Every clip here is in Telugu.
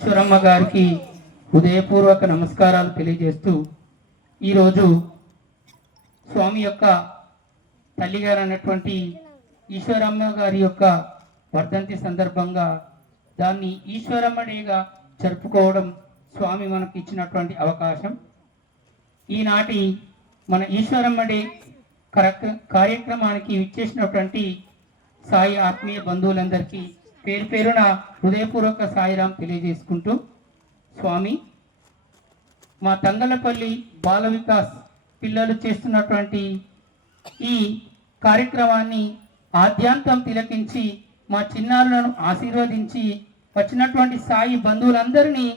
ఈశ్వరమ్మ గారికి హృదయపూర్వక నమస్కారాలు తెలియజేస్తూ ఈరోజు స్వామి యొక్క తల్లిగారు అన్నటువంటి ఈశ్వరమ్మ గారి యొక్క వర్ధంతి సందర్భంగా దాన్ని ఈశ్వరమ్మ డేగా జరుపుకోవడం స్వామి మనకు ఇచ్చినటువంటి అవకాశం. ఈనాటి మన ఈశ్వరమ్మ డే కార్యక్రమానికి విచ్చేసినటువంటి సాయి ఆత్మీయ బంధువులందరికీ పేరు పేరున హృదయపూర్వక సాయిరాం తెలియజేసుకుంటూ, స్వామి మా తంగలపల్లి బాల వికాస్ పిల్లలు చేస్తున్నటువంటి ఈ కార్యక్రమాన్ని ఆద్యాంతం తిలకించి మా చిన్నారులను ఆశీర్వదించి వచ్చినటువంటి సాయి బంధువులందరినీ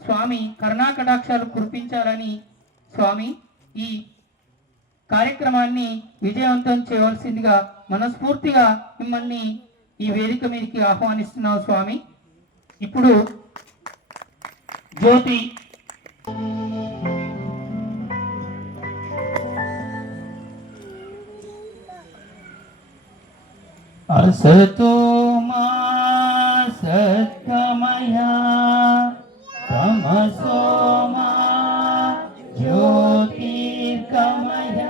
స్వామి కరుణాకటాక్షాలు కురిపించాలని స్వామి ఈ కార్యక్రమాన్ని విజయవంతం చేయవలసిందిగా మనస్ఫూర్తిగా మిమ్మల్ని ఈ వేదిక మీదకి ఆహ్వానిస్తున్నాం స్వామి. ఇప్పుడు జ్యోతి అసతో మా సత్కమయ తమసో మా జ్యోతిర్గమయ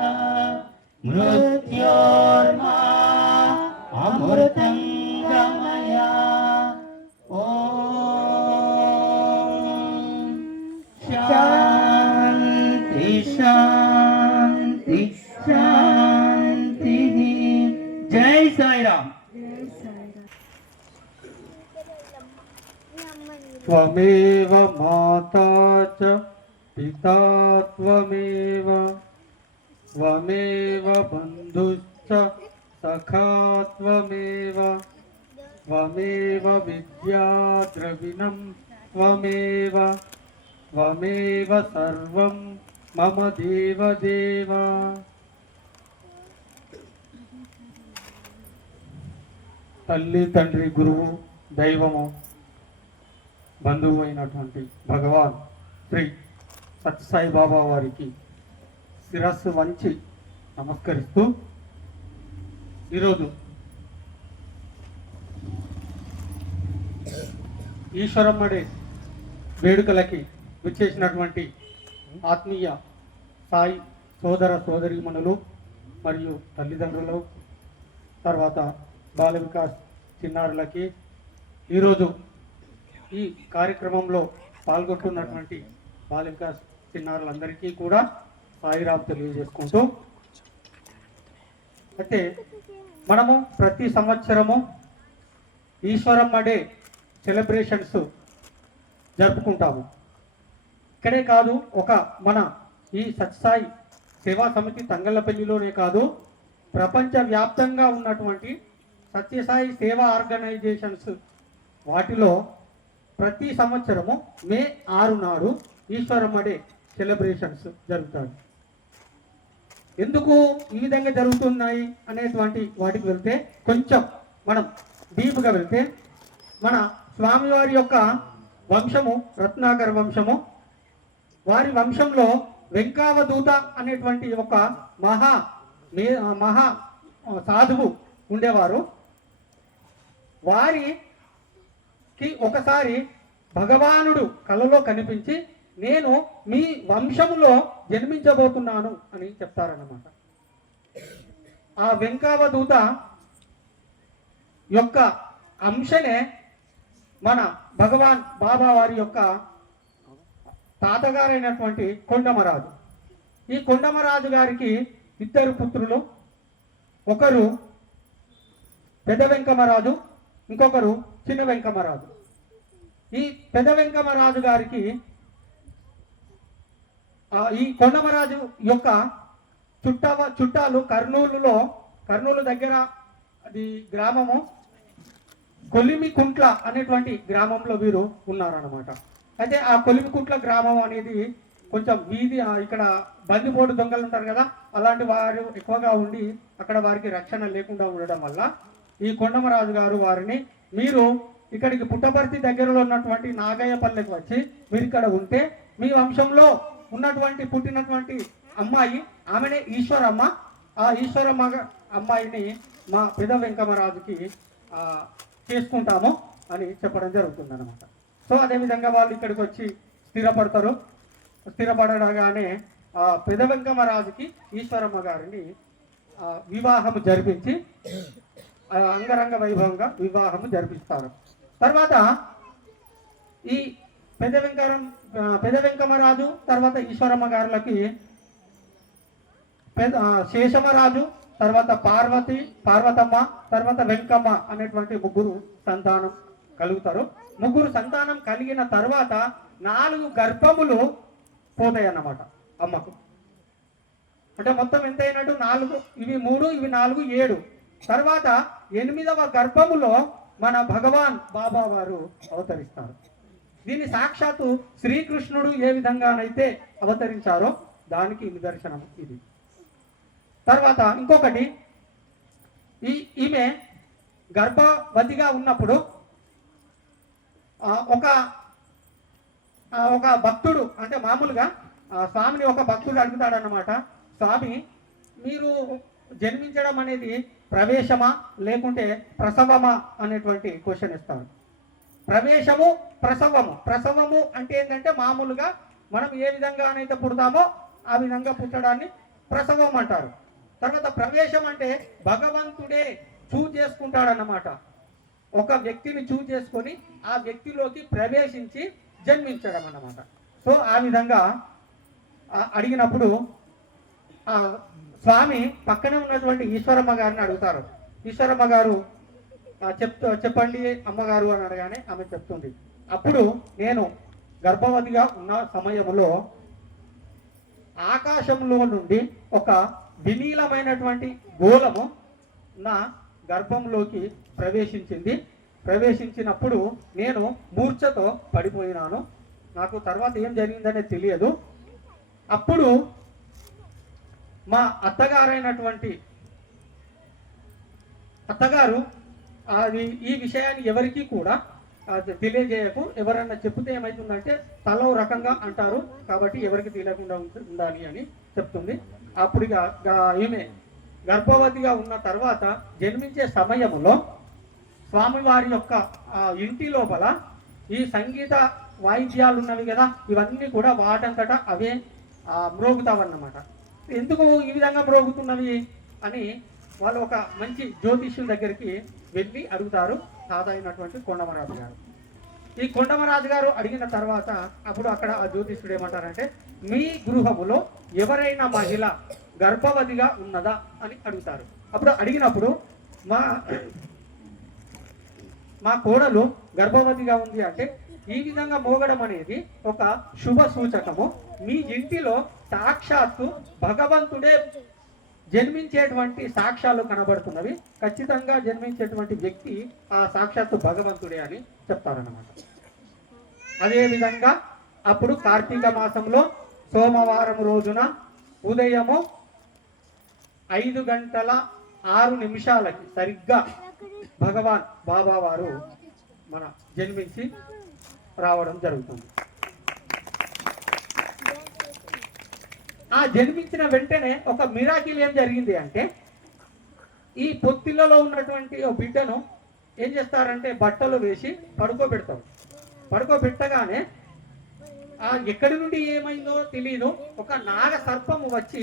మృత్యోర్మా అమృతం గమయ. ఓం శాంతి శాంతి శాంతి. జై సాయిరామ్. త్వమేవ మాతా చ పితా త్వమేవ త్వమేవ బంధుశ్చ సఖా త్వమేవ త్వమేవ విద్యా ద్రవిణం త్వమేవ త్వమేవ సర్వం మమ దేవదేవ. తల్లి తండ్రి గురువు దైవము బంధువు అయినటువంటి భగవాన్ శ్రీ సత్యసాయి బాబా వారికి శిరస్సు వంచి నమస్కరిస్తూ ఈరోజు ఈశ్వరమ్మ డే వేడుకలకి విచ్చేసినటువంటి ఆత్మీయ సాయి సోదర సోదరీమణులు మరియు తల్లిదండ్రులు, తర్వాత బాల వికాస్ చిన్నారులకి, ఈరోజు ఈ కార్యక్రమంలో పాల్గొంటున్నటువంటి బాల వికాస్ చిన్నారులందరికీ కూడా సాయిరామ్ తెలియజేసుకుంటూ, అయితే మనము ప్రతి సంవత్సరము ఈశ్వరమ్మ డే సెలబ్రేషన్స్ జరుపుకుంటాము. ఇక్కడే కాదు, ఒక మన ఈ సత్యసాయి సేవా సమితి తంగళ్ళపల్లిలోనే కాదు, ప్రపంచవ్యాప్తంగా ఉన్నటువంటి సత్యసాయి సేవా ఆర్గనైజేషన్స్ వాటిలో ప్రతి సంవత్సరము మే 6 నాడు ఈశ్వరమ్మ డే సెలబ్రేషన్స్ జరుగుతాయి. ఎందుకు ఈ విధంగా జరుగుతున్నాయి అనేటువంటి వాటికి వెళ్తే, కొంచెం మనం డీప్గా వెళ్తే, మన స్వామివారి యొక్క వంశము రత్నాకర వంశము. వారి వంశంలో వెంకావదూత అనేటువంటి ఒక మహా సాధువు ఉండేవారు. వారికి ఒకసారి భగవానుడు కలలో కనిపించి, నేను మీ వంశములో జన్మించబోతున్నాను అని చెప్తారన్నమాట. ఆ వెంకావదూత యొక్క అంశనే మన భగవాన్ బాబా వారి యొక్క తాతగారైనటువంటి కొండమరాజు. ఈ కొండమరాజు గారికి 2 పుత్రులు. ఒకరు పెద్ద వెంకమరాజు, ఇంకొకరు చిన్న వెంకమరాజు. ఈ పెద్ద వెంకమరాజు గారికి ఈ కొండమరాజు యొక్క చుట్టాలు కర్నూలు దగ్గర అది గ్రామము కొలిమికుంట్ల అనేటువంటి గ్రామంలో వీరు ఉన్నారన్నమాట. అయితే ఆ కొలిమికుంట్ల గ్రామం అనేది కొంచెం వీధి, ఇక్కడ బందిపోటు దొంగలు ఉంటారు కదా, అలాంటి వారు ఎక్కువగా ఉండి అక్కడ వారికి రక్షణ లేకుండా ఉండడం వల్ల ఈ కొండమరాజు గారు వారిని, మీరు ఇక్కడికి పుట్టపర్తి దగ్గరలో ఉన్నటువంటి నాగయ్యపల్లెకి వచ్చి మీరు ఇక్కడ ఉంటే మీ వంశంలో పుట్టినటువంటి అమ్మాయి, ఆమెనే ఈశ్వరమ్మ, ఆ ఈశ్వరమ్మ అమ్మాయిని మా పెద్ద వెంకమరాజుకి చేసుకుంటాము అని చెప్పడం జరుగుతుంది అన్నమాట. సో అదేవిధంగా వాళ్ళు ఇక్కడికి వచ్చి స్థిరపడతారు. స్థిరపడగానే పెద వెంకమరాజుకి ఈశ్వరమ్మ గారిని వివాహము జరిపించి అంగరంగ వైభవంగా వివాహము జరిపిస్తారు. తర్వాత ఈ పెద వెంకమరాజు తర్వాత ఈశ్వరమ్మ గారులకి శేషమరాజు, తర్వాత పార్వతమ్మ, తర్వాత వెంకమ్మ అనేటువంటి ముగ్గురు సంతానం కలుగుతారు. ముగ్గురు సంతానం కలిగిన తర్వాత 4 గర్భములు పోతాయి అన్నమాట అమ్మకు. అంటే మొత్తం ఎంత అయినట్టు 4, ఇవి 3, ఇవి 4, 7. తర్వాత 8వ గర్భములో మన భగవాన్ బాబా వారు అవతరిస్తారు. దీన్ని సాక్షాత్తు శ్రీకృష్ణుడు ఏ విధంగానైతే అవతరించారో దానికి నిదర్శనం ఇది. తర్వాత ఇంకొకటి, ఈమె గర్భవతిగా ఉన్నప్పుడు ఒక భక్తుడు, అంటే మామూలుగా స్వామిని ఒక భక్తుడు అడుగుతాడన్నమాట, స్వామి మీరు జన్మించడం అనేది ప్రవేశమా లేకుంటే ప్రసవమా అనేటువంటి క్వశ్చన్ ఇస్తారు. ప్రవేశము, ప్రసవము అంటే ఏంటంటే మామూలుగా మనం ఏ విధంగానైతే పుడతామో ఆ విధంగా పుట్టడాన్ని ప్రసవం అంటారు. తర్వాత ప్రవేశం అంటే భగవంతుడే చూజ్ చేసుకుంటాడన్నమాట. ఒక వ్యక్తిని చూజ్ చేసుకొని ఆ వ్యక్తిలోకి ప్రవేశించి జన్మించడం అన్నమాట. సో ఆ విధంగా అడిగినప్పుడు స్వామి పక్కనే ఉన్నటువంటి ఈశ్వరమ్మ గారిని అడుగుతారు. ఈశ్వరమ్మ గారు చెప్పండి అమ్మగారు అని అడగానే ఆమె చెప్తుంది, అప్పుడు నేను గర్భవతిగా ఉన్న సమయంలో ఆకాశంలో నుండి ఒక వినీలమైనటువంటి గోళము నా గర్భంలోకి ప్రవేశించినప్పుడు నేను మూర్ఛతో పడిపోయినాను. నాకు తర్వాత ఏం జరిగిందనే తెలియదు. అప్పుడు మా అత్తగారు ఈ విషయాన్ని ఎవరికి కూడా తెలియజేయకు, ఎవరన్నా చెప్తే ఏమవుతుందంటే తలో రకంగా అంటారు కాబట్టి ఎవరికి తెలియకుండా ఉండాలి అని చెప్తుంది. అప్పుడు ఈమె గర్భవతిగా ఉన్న తర్వాత జన్మించే సమయంలో స్వామివారి యొక్క ఇంటి లోపల ఈ సంగీత వాయిద్యాలు ఉన్నవి కదా, ఇవన్నీ కూడా వాటంతటా అవే మ్రోగుతావన్నమాట. ఎందుకు ఈ విధంగా మ్రోగుతున్నవి అని వాళ్ళు ఒక మంచి జ్యోతిష్యుల దగ్గరికి వెళ్ళి అడుగుతారు. సాధారణటువంటి కొండమరాజు గారు. ఈ కొండమరాజు గారు అడిగిన తర్వాత అప్పుడు అక్కడ ఆ జ్యోతిష్యుడు ఏమంటారంటే, మీ గృహములో ఎవరైనా మహిళ గర్భవతిగా ఉన్నదా అని అడుగుతారు. అప్పుడు అడిగినప్పుడు మా కోడలు గర్భవతిగా ఉంది అంటే ఈ విధంగా మోగడం అనేది ఒక శుభ సూచకము. మీ ఇంటిలో సాక్షాత్తు భగవంతుడే జన్మించేటువంటి సాక్ష్యాలు కనబడుతున్నవి. ఖచ్చితంగా జన్మించేటువంటి వ్యక్తి ఆ సాక్షాత్తు భగవంతుడే అని చెప్తారన్నమాట. అదేవిధంగా అప్పుడు కార్తీక మాసంలో సోమవారం రోజున ఉదయము 5:06 సరిగ్గా భగవాన్ బాబా వారు మన జన్మించి రావడం జరుగుతుంది. ఆ జన్మించిన వెంటనే ఒక మిరాకిల్ ఏం జరిగింది అంటే, ఈ పొత్తిళ్ళలో ఉన్నటువంటి బిడ్డను ఏం చేస్తారంటే బట్టలు వేసి పడుకోబెడతారు. పడుకోబెట్టగానే ఎక్కడి నుండి ఏమైందో తెలియదు, ఒక నాగ సర్పము వచ్చి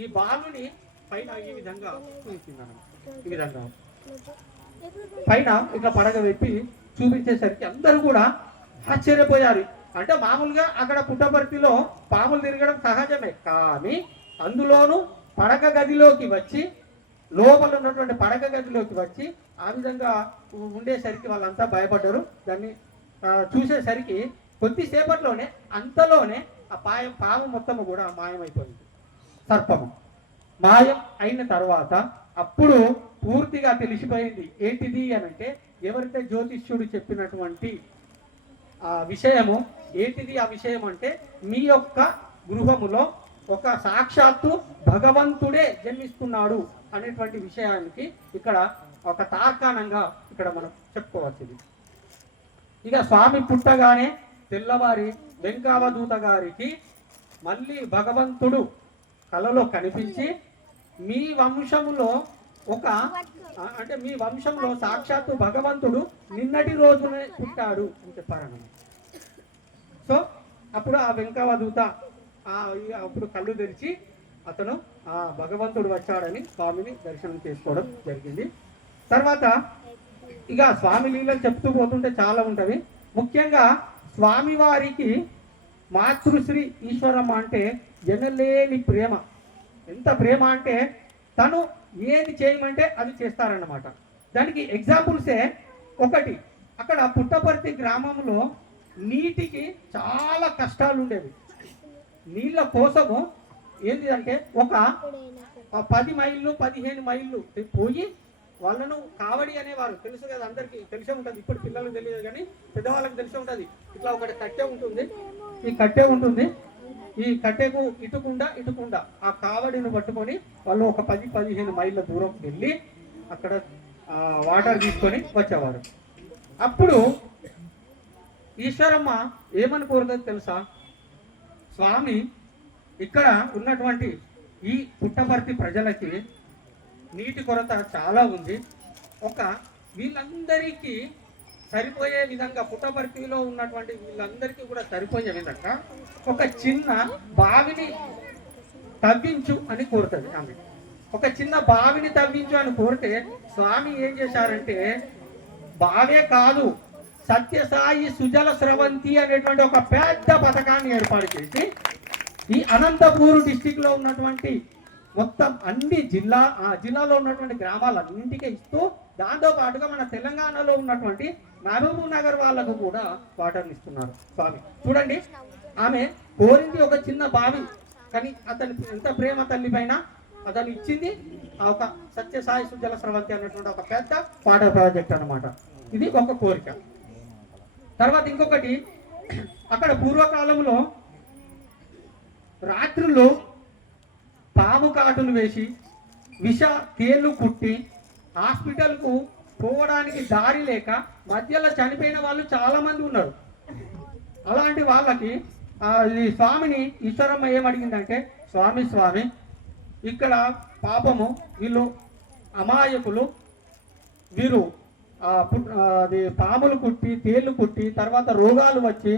ఈ బాలుని పైన ఈ విధంగా చూపించిందన్నమాట. ఈ విధంగా పైన ఇట్లా పడగ వెప్పి చూపించేసరికి అందరూ కూడా ఆశ్చర్యపోయారు. అంటే మామూలుగా అక్కడ పుట్టపర్తిలో పాములు తిరగడం సహజమే, కానీ అందులోనూ పడక గదిలోకి వచ్చి లోపల ఉన్నటువంటి పడక గదిలోకి వచ్చి ఆ విధంగా ఉండేసరికి వాళ్ళంతా భయపడ్డారు. దాన్ని చూసేసరికి కొద్దిసేపట్లోనే అంతలోనే ఆ పాము మొత్తము కూడా మాయమైపోయింది. సర్పము మాయం అయిన తర్వాత అప్పుడు పూర్తిగా తెలిసిపోయింది ఏంటిది అనంటే, ఎవరైతే జ్యోతిష్యుడు చెప్పినటువంటి ఆ విషయము ఏంటిది, ఆ విషయం అంటే మీ యొక్క గృహములో ఒక సాక్షాత్తు భగవంతుడే జన్మిస్తున్నాడు అనేటువంటి విషయానికి ఇక్కడ ఒక తార్కాణంగా ఇక్కడ మనం చెప్పుకోవచ్చు. ఇక స్వామి పుట్టగానే తెల్లవారి వెంకావదూత గారికి మళ్ళీ భగవంతుడు కలలో కనిపించి, మీ వంశములో మీ వంశంలో సాక్షాత్తు భగవంతుడు నిన్నటి రోజునే పుట్టాడు అని చెప్పారన్నమాట. అప్పుడు ఆ వెంకవదూత అప్పుడు కళ్ళు తెరిచి అతను ఆ భగవంతుడు వచ్చాడని స్వామిని దర్శనం చేసుకోవడం జరిగింది. తర్వాత ఇక స్వామి లీలలు చెప్తూ పోతుంటే చాలా ఉంటవి. ముఖ్యంగా స్వామివారికి మాతృశ్రీ ఈశ్వరమ్మ అంటే జనలేని ప్రేమ. ఎంత ప్రేమ అంటే తను ఏది చేయమంటే అది చేస్తారన్నమాట. దానికి ఎగ్జాంపుల్సే ఒకటి, అక్కడ పుట్టపర్తి గ్రామంలో నీటికి చాలా కష్టాలు ఉండేవి. నీళ్ళ కోసము ఏంటి అంటే ఒక 10 మైళ్ళు 15 మైళ్ళు పోయి వాళ్ళను కావడి అనేవారు. తెలుసు కదా, అందరికీ తెలిసే ఉంటుంది. ఇప్పుడు పిల్లలకు తెలియదు కానీ పెద్దవాళ్ళకి తెలిసే ఉంటుంది. ఇట్లా ఒకటి కట్టె ఉంటుంది, ఈ కట్టె ఉంటుంది, ఈ కట్టెకు ఇటుకుండా ఆ కావడిని పట్టుకొని వాళ్ళు ఒక 10-15 మైళ్ళ దూరం వెళ్ళి అక్కడ వాటర్ తీసుకొని వచ్చేవారు. అప్పుడు ఈశ్వరమ్మ ఏమని కోరుతుంది తెలుసా? స్వామి, ఇక్కడ ఉన్నటువంటి ఈ పుట్టపర్తి ప్రజలకి నీటి కొరత చాలా ఉంది. వీళ్ళందరికీ సరిపోయే విధంగా, పుట్టపర్తిలో ఉన్నటువంటి వీళ్ళందరికీ కూడా సరిపోయే విధంగా ఒక చిన్న బావిని తవ్వించు అని కోరుతుంది ఆమె. ఒక చిన్న బావిని తవ్వించు అని కోరితే స్వామి ఏం చేశారంటే, బావే కాదు, సత్యసాయి సుజల స్రవంతి అనేటువంటి ఒక పెద్ద పథకాన్ని ఏర్పాటు చేసి ఈ అనంతపూర్ డిస్టిక్ లో ఉన్నటువంటి మొత్తం అన్ని జిల్లాలో ఉన్నటువంటి గ్రామాలన్నింటికీ ఇస్తూ, దాంతో పాటుగా మన తెలంగాణలో ఉన్నటువంటి మహబూబ్ నగర్ వాళ్ళకు కూడా వాటర్ ఇస్తున్నారు స్వామి. చూడండి, ఆమె కోరింది ఒక చిన్న బావి, కానీ అతని ఎంత ప్రేమ తల్లి పైన అతను ఇచ్చింది ఒక సత్యసాయి సుజల స్రవంతి అన్నటువంటి ఒక పెద్ద వాటర్ ప్రాజెక్ట్ అన్నమాట. ఇది ఒక కోరిక. తర్వాత ఇంకొకటి, అక్కడ పూర్వకాలంలో రాత్రుల్లో పాము కాటును వేసి విష తేళ్లు కుట్టి హాస్పిటల్కు పోవడానికి దారి లేక మధ్యలో చనిపోయిన వాళ్ళు చాలా మంది ఉన్నారు. అలాంటి వాళ్ళకి ఈ స్వామిని ఈశ్వరమ్మ ఏమడిగిందంటే, స్వామి ఇక్కడ పాపము, వీళ్ళు అమాయకులు, వీరు అది పాములు కుట్టి తేళ్లు కుట్టి తర్వాత రోగాలు వచ్చి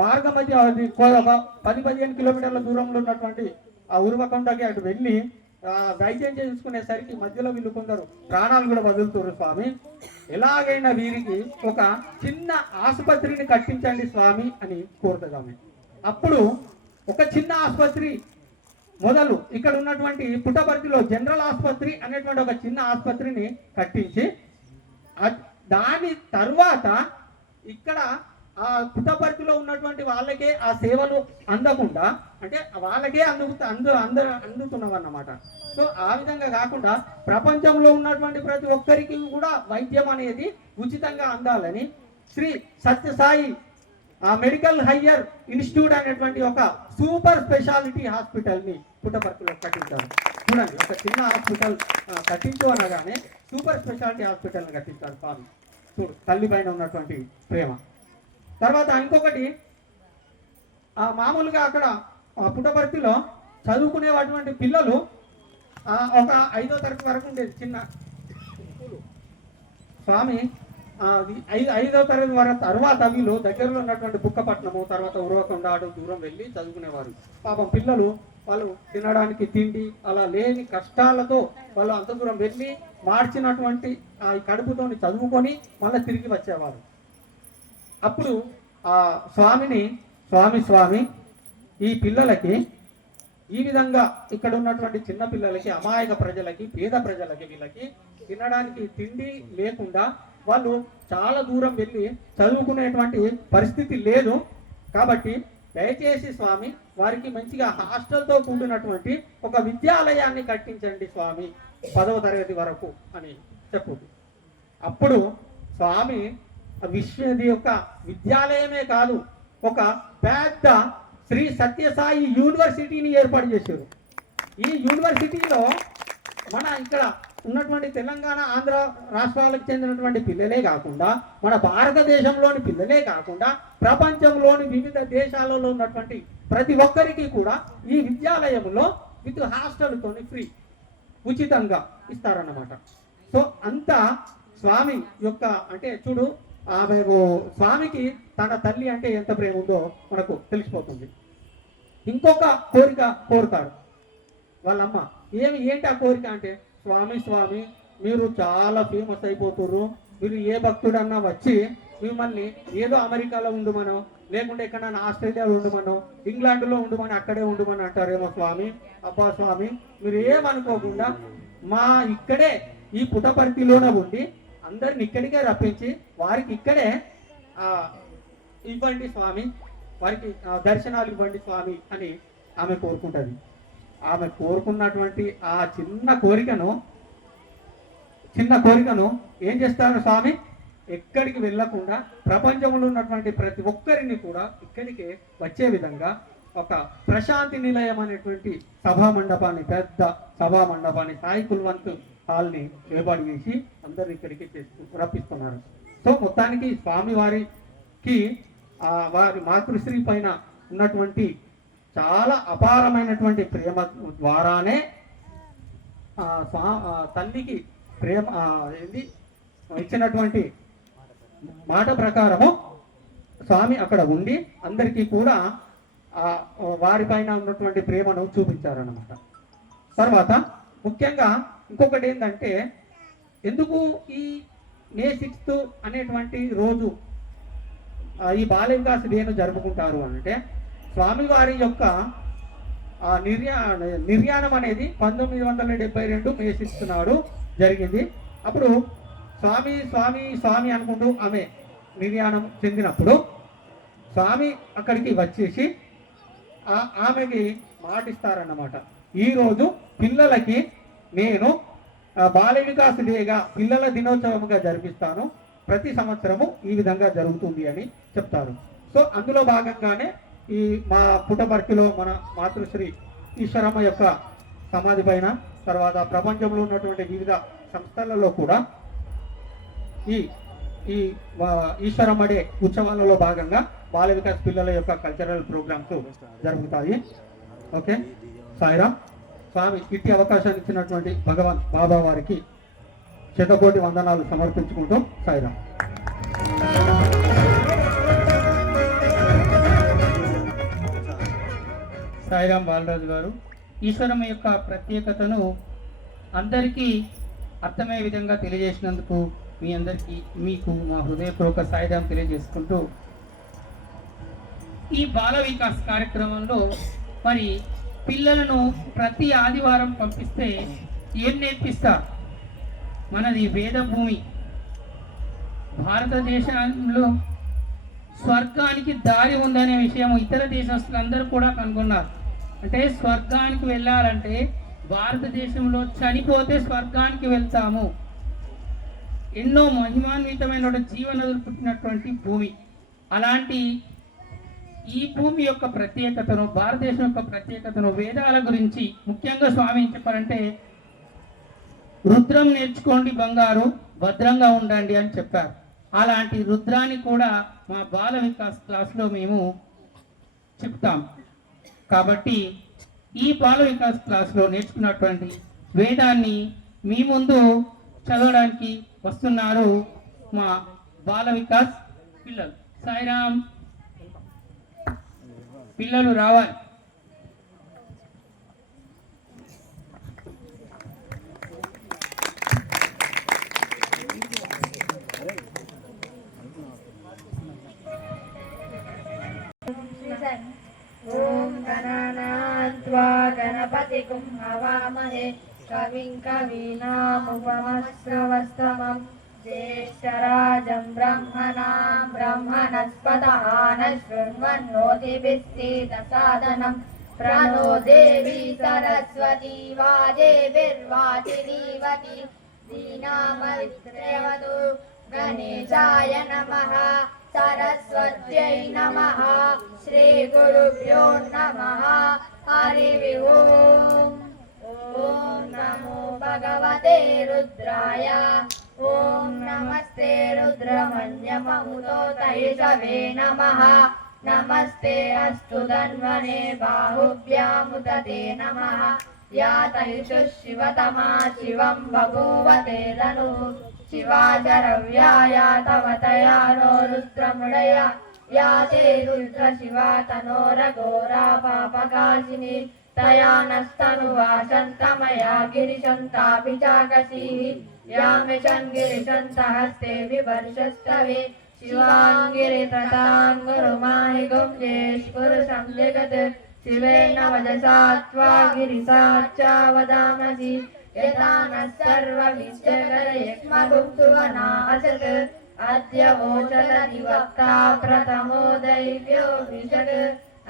మార్గ మధ్య అది ఒక 10-15 కిలోమీటర్ల దూరంలో ఉన్నటువంటి ఆ ఉరువకొండకి అటు వెళ్ళి వైద్యం చేసుకునేసరికి మధ్యలో వీళ్ళు కొందరు ప్రాణాలు కూడా వదులుతున్నారు. స్వామి, ఎలాగైనా వీరికి ఒక చిన్న ఆసుపత్రిని కట్టించండి స్వామి అని కోరుతుంది ఆమె. అప్పుడు ఒక చిన్న ఆసుపత్రి మొదలు ఇక్కడ ఉన్నటువంటి పుట్టపర్తిలో జనరల్ ఆసుపత్రి అనేటువంటి ఒక చిన్న ఆసుపత్రిని కట్టించి, దాని తర్వాత ఇక్కడ ఆ పుట్టపర్తిలో ఉన్నటువంటి వాళ్ళకే ఆ సేవలు అందకుండా, అంటే వాళ్ళకే అందుతున్నవన్నమాట. సో ఆ విధంగా కాకుండా ప్రపంచంలో ఉన్నటువంటి ప్రతి ఒక్కరికి కూడా వైద్యం అనేది ఉచితంగా అందాలని Shri Sathya Sai medical higher institute అనేటువంటి ఒక సూపర్ స్పెషాలిటీ హాస్పిటల్ని పుట్టపర్తిలో కట్టించారు. చూడండి, ఒక చిన్న హాస్పిటల్ కట్టించు అనగానే సూపర్ స్పెషాలిటీ హాస్పిటల్ని కట్టించారు స్వామి. చూడు, తల్లి పైన ఉన్నటువంటి ప్రేమ. తర్వాత ఇంకొకటి, మామూలుగా అక్కడ పుట్టపర్తిలో చదువుకునేటువంటి పిల్లలు ఒక 5వ తరగతి వరకు ఉండేది చిన్న స్కూలు. స్వామి 5వ తరగతి వరకు తర్వాత వీళ్ళు దగ్గరలో ఉన్నటువంటి బుక్కపట్నము తర్వాత ఉరవకొండ అటు దూరం వెళ్ళి చదువుకునేవారు. పాపం పిల్లలు వాళ్ళు తినడానికి తిండి అలా లేని కష్టాలతో వాళ్ళు అంత దూరం వెళ్ళి మార్చినటువంటి కడుపుతో చదువుకొని మళ్ళీ తిరిగి వచ్చేవారు. అప్పుడు ఆ స్వామిని, స్వామి ఈ పిల్లలకి ఈ విధంగా ఇక్కడ ఉన్నటువంటి చిన్న పిల్లలకి, అమాయక ప్రజలకి, పేద ప్రజలకి, వీళ్ళకి తినడానికి తిండి లేకుండా వాళ్ళు చాలా దూరం వెళ్ళి చదువుకునేటువంటి పరిస్థితి లేదు. కాబట్టి దయచేసి స్వామి వారికి మంచిగా హాస్టల్తో కూడినటువంటి ఒక విద్యాలయాన్ని కట్టించండి స్వామి 10వ తరగతి వరకు అని చెప్పు. అప్పుడు స్వామి విశ్వది యొక్క విద్యాలయమే కాదు, ఒక పెద్ద శ్రీ సత్యసాయి యూనివర్సిటీని ఏర్పాటు చేశారు. ఈ యూనివర్సిటీలో మన ఇక్కడ ఉన్నటువంటి తెలంగాణ, ఆంధ్ర రాష్ట్రాలకు చెందినటువంటి పిల్లలే కాకుండా, మన భారతదేశంలోని పిల్లలే కాకుండా, ప్రపంచంలోని వివిధ దేశాలలో ఉన్నటువంటి ప్రతి ఒక్కరికి కూడా ఈ విద్యాలయంలో విత్ హాస్టల్తోని ఫ్రీ ఉచితంగా ఇస్తారన్నమాట. సో అంతా స్వామి యొక్క, అంటే చూడు, ఆమెకు స్వామికి తన తల్లి అంటే ఎంత ప్రేమ ఉందో మనకు తెలిసిపోతుంది. ఇంకొక కోరిక కోరుతారు వాళ్ళమ్మ. ఏంటి ఆ కోరిక అంటే, స్వామి స్వామి మీరు చాలా ఫేమస్ అయిపోతుర్రు, మీరు ఏ భక్తుడన్నా వచ్చి మిమ్మల్ని ఏదో అమెరికాలో ఉండమనో, లేకుంటే ఎక్కడన్నా ఆస్ట్రేలియాలో ఉండమనో, ఇంగ్లాండ్లో ఉండమని అక్కడే ఉండమని అంటారేమో స్వామి. అబ్బా స్వామి మీరు ఏమనుకోకుండా మా ఇక్కడే ఈ పుటపర్తిలోనే ఉండి అందరిని ఇక్కడికే రప్పించి వారికి ఇక్కడే ఇవ్వండి స్వామి, వారికి దర్శనాలు ఇవ్వండి స్వామి అని ఆమె కోరుకుంటుంది. ఆమె కోరుకున్నటువంటి ఆ చిన్న కోరికను ఏం చేస్తారు స్వామి, ఎక్కడికి వెళ్ళకుండా ప్రపంచంలో ఉన్నటువంటి ప్రతి ఒక్కరిని కూడా ఇక్కడికి వచ్చే విధంగా ఒక ప్రశాంతి నిలయం అనేటువంటి సభా మండపాన్ని, పెద్ద సభా మండపాన్ని, సాయి కుల్వంత్ హాల్ని ఏర్పాటు చేసి అందరు ఇక్కడికి రప్పిస్తున్నారు. సో మొత్తానికి స్వామి వారికి వారి మాతృశ్రీ పైన ఉన్నటువంటి చాలా అపారమైనటువంటి ప్రేమ ద్వారానే తల్లికి ప్రేమ ఇచ్చినటువంటి మాట ప్రకారము స్వామి అక్కడ ఉండి అందరికీ కూడా వారిపైన ఉన్నటువంటి ప్రేమను చూపించారన్నమాట. తర్వాత ముఖ్యంగా ఇంకొకటి ఏంటంటే, ఎందుకు ఈ మే 6 అనేటువంటి రోజు ఈ బాల వికాస్ డేను జరుపుకుంటారు అంటే, స్వామివారి యొక్క నిర్యాణం అనేది 1972 మే 6 నాడు జరిగింది. అప్పుడు స్వామి స్వామి స్వామి అనుకుంటూ ఆమె నిర్యాణం చెందినప్పుడు స్వామి అక్కడికి వచ్చేసి ఆమెకి మాటిస్తారన్నమాట. ఈరోజు పిల్లలకి నేను బాల వికాస్ డేగా, పిల్లల దినోత్సవంగా జరిపిస్తాను, ప్రతి సంవత్సరము ఈ విధంగా జరుగుతుంది అని చెప్తారు. సో అందులో భాగంగానే ఈ మా పుట్టపర్తిలో మన మాతృశ్రీ ఈశ్వరమ్మ యొక్క సమాధి పైన, తర్వాత ప్రపంచంలో ఉన్నటువంటి వివిధ సంస్థలలో కూడా ఈ ఈ ఈశ్వరమ్మ డే ఉత్సవాలలో భాగంగా బాల వికాస్ పిల్లల యొక్క కల్చరల్ ప్రోగ్రామ్స్ జరుగుతాయి. ఓకే, సాయిరామ్. స్వామి ఇట్టి అవకాశాన్ని ఇచ్చినటువంటి భగవాన్ బాబా వారికి శతకోటి వందనాలు సమర్పించుకుంటూ సాయిరామ్. సాయిరామ్ బాలరాజు గారు ఈశ్వరమ్మ యొక్క ప్రత్యేకతను అందరికీ అర్థమయ్యే విధంగా తెలియజేసినందుకు మీ అందరికీ మీకు మా హృదయపూర్వక సాయిరామ్ తెలియజేసుకుంటూ, ఈ బాల వికాస్ కార్యక్రమంలో మరి పిల్లలను ప్రతి ఆదివారం పంపిస్తే ఏం నేర్పిస్తారు? మనది వేద భూమి. భారతదేశంలో స్వర్గానికి దారి ఉందనే విషయం ఇతర దేశస్తులందరూ కూడా కనుగొన్నారు. అంటే స్వర్గానికి వెళ్ళాలంటే భారతదేశంలో చనిపోతే స్వర్గానికి వెళ్తాము. ఎన్నో మహిమాన్వితమైన జీవనదులు పుట్టినటువంటి భూమి. అలాంటి ఈ భూమి యొక్క ప్రత్యేకతను, భారతదేశం యొక్క ప్రత్యేకతను, వేదాల గురించి ముఖ్యంగా స్వామి ఏం చెప్పారంటే, రుద్రం నేర్చుకోండి బంగారు, భద్రంగా ఉండండి అని చెప్పారు. అలాంటి రుద్రాన్ని కూడా మా బాల వికాస్ క్లాస్లో మేము చెప్తాం. కాబట్టి ఈ బాల వికాస్ క్లాస్లో నేర్చుకున్నటువంటి వేదాన్ని మీ ముందు చదవడానికి వస్తున్నారు మా బాల వికాస్ పిల్లలు. సాయిరామ్, పిల్లలు రావాలి. ఓం గణనాన్త్వా గణపతిగుం హవామహే కవిం కవీనాముపమశ్రవస్తమం జ్యేష్ఠరాజం బ్రహ్మణాం బ్రహ్మణస్పతః శృణ్వన్నోతిభిస్సీదసాదనం ప్రణో దేవీ సరస్వతీ వాజేభిర్వాచినీవతి దీనామవిత్రేవతు గణేశాయ నమః సరస్వత్యై నమః శ్రీ గురుభ్యో నమః హరి ఓం. ఓం నమో భగవతే రుద్రాయ. ఓం నమస్తే రుద్రమన్యమముతోతైషవే నమః. నమస్తే అస్తు ధన్వనే బాహుభ్యాముదతే నమః. యా తైషు శివతమా శివం బభూవతే ధనుః शिवाचरव्याय तव तया नो रुद्रमुडय या ते रुद्र शिवा तनोरघोरा पापकाशिनी तया नस्तनुवासन्तमया गिरिशन्तापि चाकसीः यामिषन् गिरिशन्तहस्ते विवर्षस्तवे शिवाङ्गिरिततां गुरुमाहि गुंजेश्वरसं जगत् शिवेन वजसा त्वा गिरिसाच्च वदामसि यथा नः सर्वविश्वकलयक्ष्मगुं सुवनासत् अद्य वोचदधिवक्ता प्रथमो दैव्यो विशत्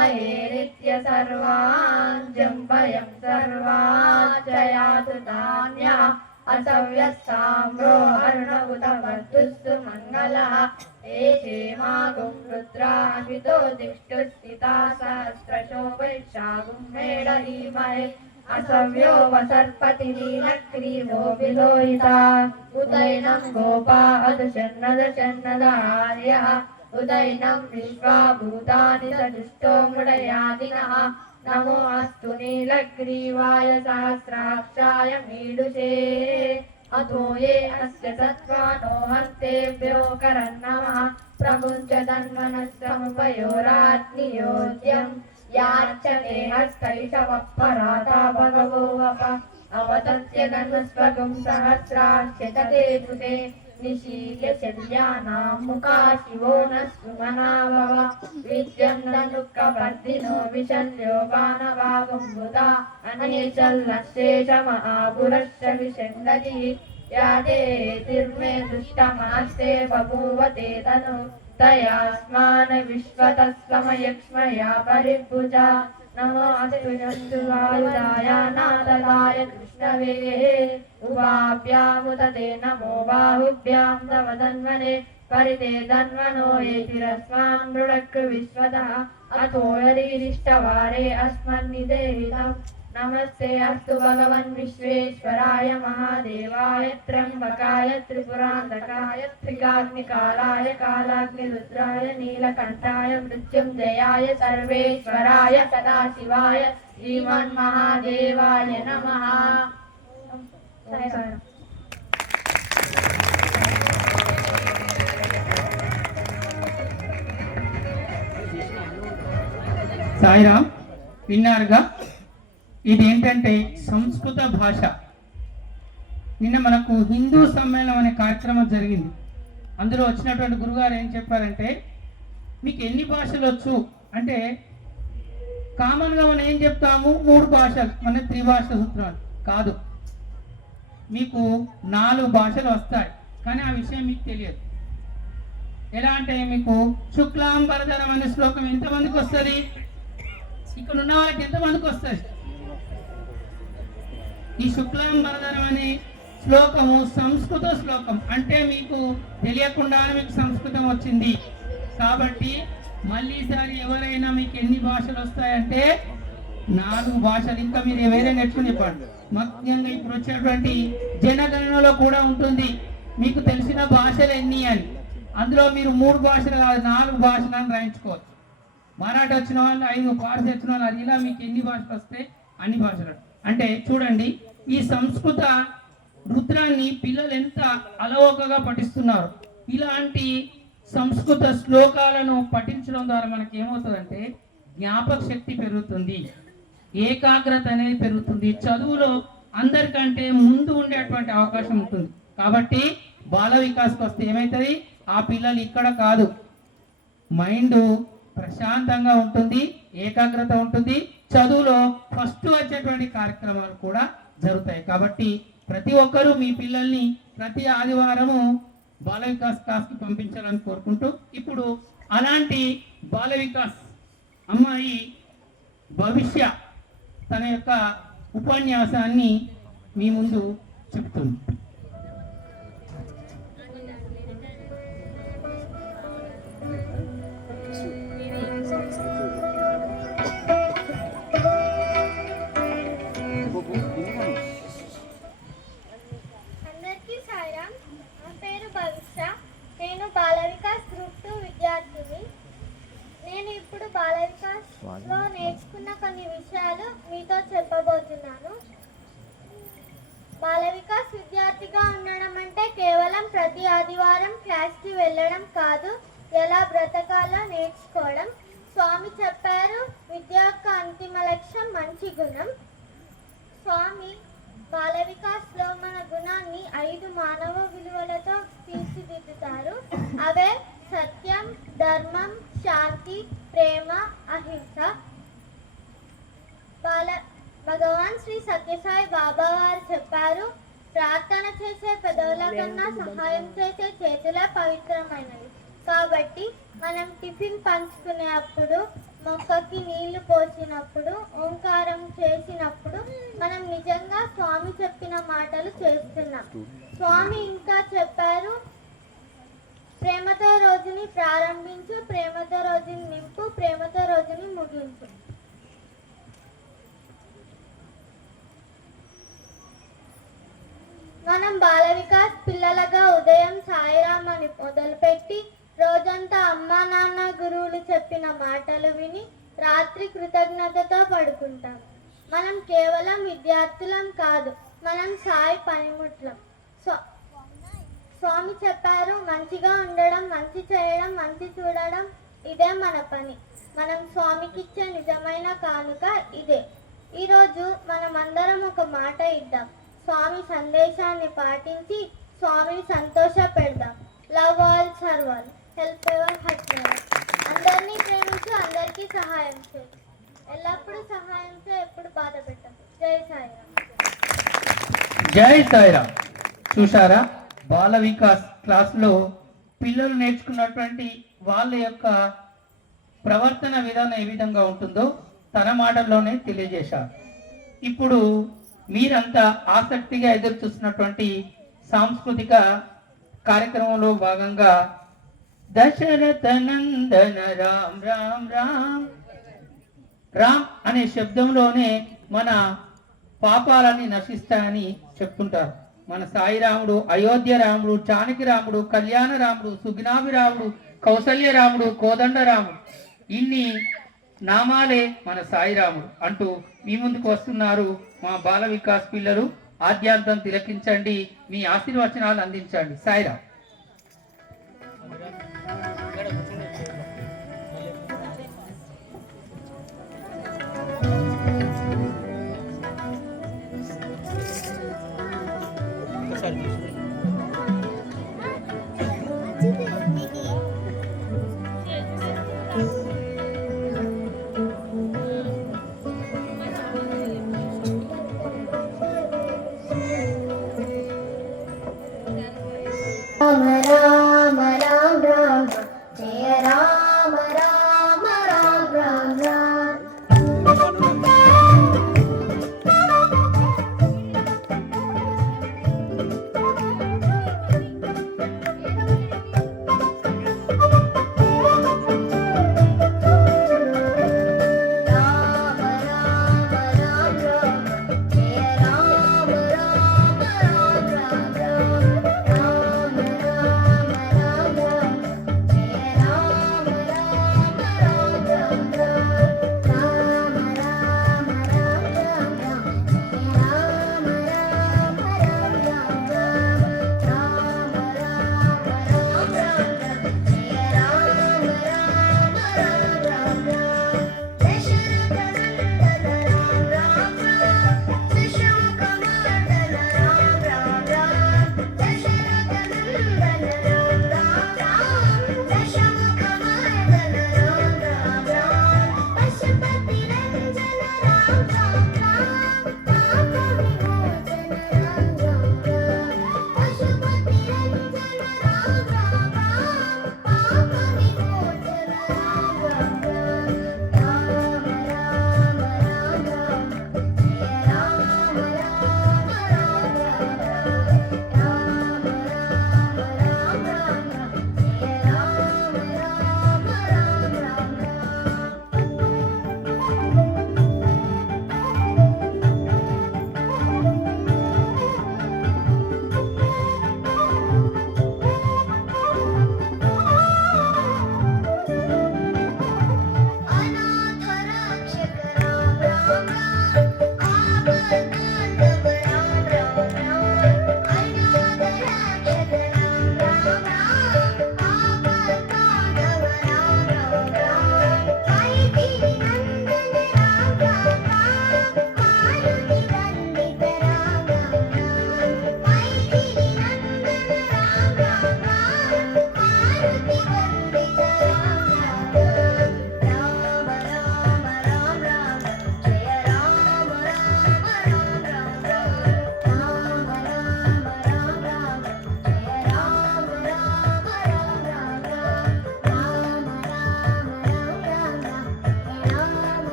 अहेरित्य सर्वान् जम्बयं सर्वाच्चयातु धान्यः असव्यस्ताम्रो अर्णवुतवर्तुस्तु मङ्गलः एषे मागुं रुद्राभितो दिष्टुस्थिता सहस्रशो वैशागुं मेडहीमहे असव्यो वसर्पति नीलग्रीवो विलोहिता उदैनं गोपा अदशन्नदशन्नदार्यः उदैनं विश्वा भूतानि सदुष्टो मुडयादिनः नमो अस्तु नीलग्रीवाय सहस्राक्षाय मीडुषे अथो ये अस्य सत्त्वानो हस्तेभ्यो करन्नमः प्रमुञ्चदन्वनस्तमुपयोरात्नियोज्यम् यार्चने हस्तैषवः पराता भगवो वप अवतस्य धनुस्वगुं सहस्राक्षते कृते निशील्य शल्यानां मुखा शिवो नः सुमना भव विद्यन्दनुकवर्धिनो विशल्यो बाणवागुम्बुधा अनिशल्लशेषमहापुरश्च विशङ्गतिः याते तिर्मे दुष्टमास्ते बभूव ते तनु तयास्मान् विश्वतस्वमयक्ष्मया परिभुजा नमो अस्तु जन्तुवायुधाय नादलाय कृष्णवे उवाभ्यामुदते नमो बाहुभ्यां तव धन्वने परिते धन्वनो येतिरस्मान् मृडक् विश्वतः अथो यदिरिष्टवारे अस्मन्निदेहितम् नमस्ते अस्तु भगवन् विश्वेश्वराय महादेवाय त्र्यम्बकाय त्रिपुरान्तकाय त्रिकाग्निकालाय कालाग्निरुद्राय नीलकण्ठाय मृत्युञ्जयाय सर्वेश्वराय सदाशिवाय श्रीमन्महादेवाय नमः। సాయిరామ్ విన్నారుగా, ఇదేంటంటే సంస్కృత భాష. నిన్న మనకు హిందూ సమ్మేళనం అనే కార్యక్రమం జరిగింది. అందులో వచ్చినటువంటి గురుగారు ఏం చెప్పారంటే, మీకు ఎన్ని భాషలు వచ్చు అంటే, కామన్గా మనం ఏం చెప్తాము, 3 భాషలు, మన త్రిభాష సూత్రాలు కాదు, మీకు 4 భాషలు వస్తాయి. కానీ ఆ విషయం మీకు తెలియదు. ఎలా అంటే, మీకు శుక్లాంబరధరం అనే శ్లోకం ఎంతమందికి వస్తుంది? ఇక్కడ ఉన్న వాళ్ళకి ఎంతమందికి వస్తుంది? ఈ శుక్లాంబరధరం అనే శ్లోకము సంస్కృత శ్లోకం. అంటే మీకు తెలియకుండానే మీకు సంస్కృతం వచ్చింది. కాబట్టి మళ్ళీసారి ఎవరైనా మీకు ఎన్ని భాషలు వస్తాయంటే 4 భాషలు. ఇంకా మీరు వేరే నేర్చుకుని చెప్పండి. ముఖ్యంగా ఇప్పుడు వచ్చేటువంటి జనగణనలో కూడా ఉంటుంది మీకు తెలిసిన భాషలు ఎన్ని అని. అందులో మీరు 3 భాషలు కాదు 4 భాషలను రాయించుకోవచ్చు. మరాఠీ వచ్చిన వాళ్ళు 5, పార్సీ వచ్చిన వాళ్ళు అది, ఇలా మీకు ఎన్ని భాషలు వస్తే అన్ని భాషలు. అంటే చూడండి, ఈ సంస్కృత రుద్రాన్ని పిల్లలు ఎంత అలవోకగా పఠిస్తున్నారు. ఇలాంటి సంస్కృత శ్లోకాలను పఠించడం ద్వారా మనకి ఏమవుతుందంటే జ్ఞాపక శక్తి పెరుగుతుంది, ఏకాగ్రత అనేది పెరుగుతుంది, చదువులో అందరికంటే ముందు ఉండేటువంటి అవకాశం ఉంటుంది. కాబట్టి బాల వికాస్కి వస్తే ఏమవుతుంది, ఆ పిల్లలు ఇక్కడ కాదు, మైండ్ ప్రశాంతంగా ఉంటుంది, ఏకాగ్రత ఉంటుంది, చదువులో ఫస్ట్ వచ్చేటువంటి కార్యక్రమాలు కూడా జరుగుతాయి. కాబట్టి ప్రతి ఒక్కరూ మీ పిల్లల్ని ప్రతి ఆదివారము బాల వికాస్ క్లాస్కి పంపించాలని కోరుకుంటూ, ఇప్పుడు అలాంటి బాల వికాస్ అమ్మాయి భవిష్య తన యొక్క ఉపన్యాసాన్ని మీ ముందు చెప్తుంది. అందరికీ సాయిరామ్. నా పేరు భవిష్య. నేను బాల వికాస్ గ్రూప్ 2 విద్యార్థిని. నేను ఇప్పుడు బాల వికాస్లో నేర్చుకున్న కొన్ని విషయాలు మీతో చెప్పబోతున్నాను. బాల వికాస్ విద్యార్థిగా ఉండడం అంటే కేవలం ప్రతి ఆదివారం క్లాస్కి వెళ్ళడం కాదు, ఎలా బ్రతకాలో నేర్చుకోవడం. స్వామి చెప్పారు, విద్య యొక్క అంతిమ లక్ష్యం మంచి గుణం. స్వామి బాల వికాస్లో మన గుణాన్ని 5 మానవ విలువలతో తీర్చిదిద్దుతారు. అవే సత్యం, ధర్మం, శాంతి, ప్రేమ, అహింస. భగవాన్ శ్రీ సత్యసాయి బాబా వారు చెప్పారు, ప్రార్థన చేసే పెదవుల కన్నా సహాయం చేసే చేతులే పవిత్రమైనవి. కాబట్టి మనం టిఫిన్ పంచుకునే అప్పుడు, మొక్కకి నీళ్లు పోసినప్పుడు, ఓంకారం చేసినప్పుడు మనం నిజంగా స్వామి చెప్పిన మాటలు చేస్తున్నాం. స్వామి ఇంకా చెప్పారు, ప్రేమతో రోజుని ప్రారంభించు, ప్రేమతో రోజుని నింపు, ప్రేమతో రోజుని ముగించు. మనం బాల వికాస్ పిల్లలుగా ఉదయం సాయిరామ్ అని మొదలుపెట్టి రోజంతా అమ్మా నాన్న గురువులు చెప్పిన మాటలు విని రాత్రి కృతజ్ఞతతో పడుకుంటాం. మనం కేవలం విద్యార్థులం కాదు, మనం సాయి పనిముట్లం. స్వామి చెప్పారు, మంచిగా ఉండడం, మంచి చేయడం, మంచి చూడడం, ఇదే మన పని. మనం స్వామికిచ్చే నిజమైన కానుక ఇదే. ఈరోజు మనమందరం ఒక మాట ఇద్దాం, స్వామి సందేశాన్ని పాటించి స్వామిని సంతోష పెడదాం. Love all, serve all, help ever, help ever. అందరినీ ప్రేమించు, అందరికీ సహాయం చేయి. ఎల్లప్పుడూ సహాయం చేయి, ఎప్పుడు బాధ పెట్టదు. జై సాయిరామ్. జై సాయిరామ్. చూశారా, బాల వికాస్ క్లాస్లో పిల్లలు నేర్చుకున్నటువంటి వాళ్ళ యొక్క ప్రవర్తన విధానం ఏ విధంగా ఉంటుందో తన మాటల్లోనే తెలియజేశారు. ఇప్పుడు మీరంతా ఆసక్తిగా ఎదురు చూస్తున్నటువంటి సాంస్కృతిక కార్యక్రమంలో భాగంగా దశరథ నందన రామ్ రామ్ రామ్ రామ్ అనే శబ్దంలోనే మన పాపాలని నశిస్తాయని చెప్తుంటారు. మన సాయిరాముడు, అయోధ్య రాముడు, జానకి రాముడు, కళ్యాణ రాముడు, సుజ్ఞాభి రాముడు, కౌసల్య రాముడు, కోదండ రాముడు, ఇన్ని నామాలే మన సాయిరాముడు అంటూ మీ ముందుకు వస్తున్నారు మా బాల వికాస్ పిల్లలు. ఆద్యాంతం తిలకించండి, మీ ఆశీర్వచనాలు అందించండి. సాయిరామ్.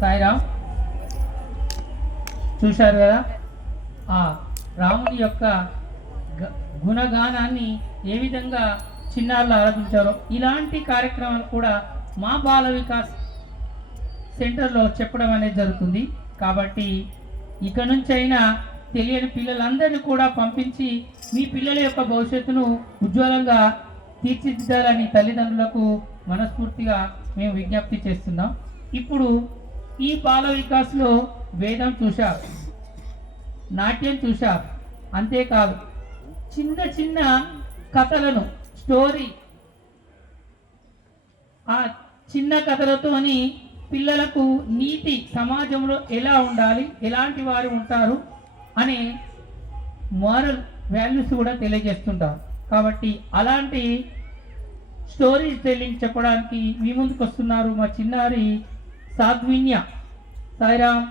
సాయిరామ్, చూశారు కదా ఆ రాముని యొక్క గుణగానాన్ని ఏ విధంగా చిన్నారులు ఆరాధించారో. ఇలాంటి కార్యక్రమాలు కూడా మా బాల వికాస్ సెంటర్లో చెప్పడం అనేది జరుగుతుంది. కాబట్టి ఇక నుంచి అయినా తెలియని పిల్లలందరినీ కూడా పంపించి మీ పిల్లల యొక్క భవిష్యత్తును ఉజ్వలంగా తీర్చిదిద్దాలని తల్లిదండ్రులకు మనస్ఫూర్తిగా మేము విజ్ఞప్తి చేస్తున్నాం. ఇప్పుడు ఈ బాల వికాస్లో వేదం చూశారు, నాట్యం చూశారు, అంతేకాదు చిన్న చిన్న కథలను, స్టోరీ, ఆ చిన్న కథలతోని పిల్లలకు నీతి, సమాజంలో ఎలా ఉండాలి, ఎలాంటి వారు ఉంటారు అనే మోరల్ వాల్యూస్ కూడా తెలియజేస్తుంటారు. కాబట్టి అలాంటి స్టోరీ టెల్లింగ్ చెప్పడానికి మీ ముందుకు వస్తున్నారు మా చిన్నారి సాధ్విన్య. సాయిరామ్.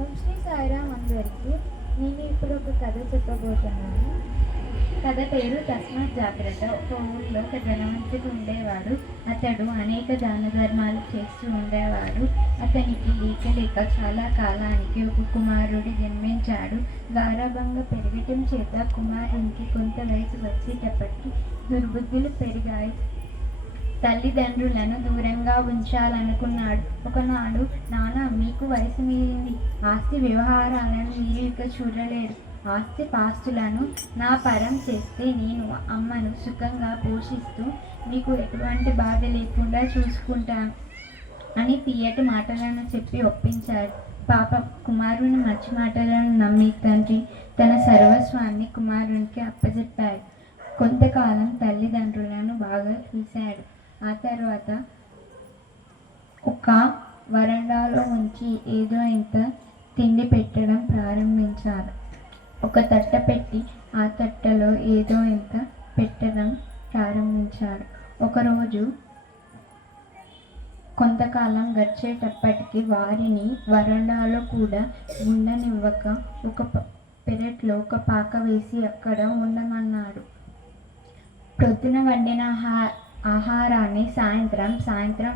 ఓం శ్రీ సాయిరామ్ అందరికీ. నేను ఇప్పుడు ఒక కథ చెప్పబోతున్నాను. కథ పేరు తస్మాత్ జాగ్రత్త. ఒక ఊళ్ళో ఒక ధనవంతుడు ఉండేవాడు. అతడు అనేక దాన ధర్మాలు చేస్తూ ఉండేవాడు. అతనికి లేక చాలా కాలానికి ఒక కుమారుడు జన్మించాడు. గారాబంగా పెరగటం చేత కుమారునికి కొంత వయసు వచ్చేటప్పటికి దుర్బుద్ధులు పెరిగాయి. తల్లిదండ్రులను దూరంగా ఉంచాలనుకున్నాడు. ఒకనాడు, నాన్న, మీకు వయసు మీరింది, ఆస్తి వ్యవహారాలను మీరు ఇక చూడలేరు. ఆస్తి పాస్తులను నా పరం చేస్తే నేను అమ్మను సుఖంగా పోషిస్తూ మీకు ఎటువంటి బాధ లేకుండా చూసుకుంటాను అని తీయటి మాటలను చెప్పి ఒప్పించాడు. పాప కుమారుని మంచి మాటలను నమ్మి తండ్రి తన సర్వస్వాన్ని కుమారునికి అప్పచెప్పాడు. కొంతకాలం తల్లిదండ్రులను బాగా చూశాడు. ఆ తర్వాత ఒక వరండాలో ఉంచి ఏదో ఇంత తిండి పెట్టడం ప్రారంభించారు. ఒక తట్ట పెట్టి ఆ తట్టలో ఏదో ఇంత పెట్టడం ప్రారంభించాడు. ఒకరోజు కొంతకాలం గడిచేటప్పటికి వారిని వరండాలో కూడా ఉండనివ్వక ఒక పెరట్లో ఒక పాక వేసి అక్కడ ఉండమన్నాడు. ప్రొద్దున వండిన ఆహారాన్ని సాయంత్రం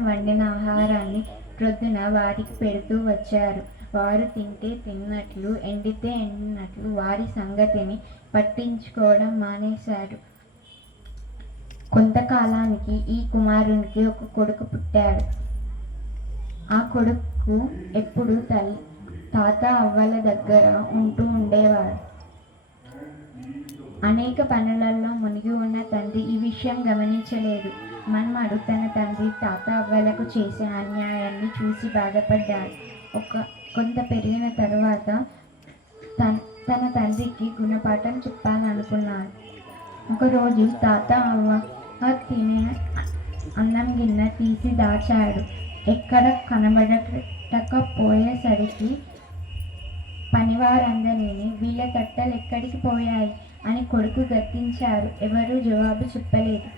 వండిన ఆహారాన్ని ప్రొద్దున వారికి పెడుతూ వచ్చారు. వారు తింటే తిన్నట్లు, ఎండితే ఎండినట్లు వారి సంగతిని పట్టించుకోవడం మానేశారు. కొంతకాలానికి ఈ కుమారునికి ఒక కొడుకు పుట్టాడు. ఆ కొడుకు ఎప్పుడు తాత అవ్వల దగ్గర ఉంటూ ఉండేవాడు. అనేక పనులలో మునిగి ఉన్న తండ్రి ఈ విషయం గమనించలేదు. మన్మడు తన తండ్రి తాత అవ్వలకు చేసే అన్యాయాన్ని చూసి బాధపడ్డాడు. కొంత పెరిగిన తరువాత తన తండ్రికి గుణపాఠం చెప్పాలనుకున్నాడు. ఒకరోజు తాత అవ్వ తినే అన్నం గిన్నె తీసి దాచాడు. ఎక్కడ కనబడకపోయేసరికి పనివారందరినీ వీళ్ళ తట్టలు ఎక్కడికి పోయాయి అని కొడుకు గద్దించారు. ఎవరూ జవాబు చెప్పలేదు.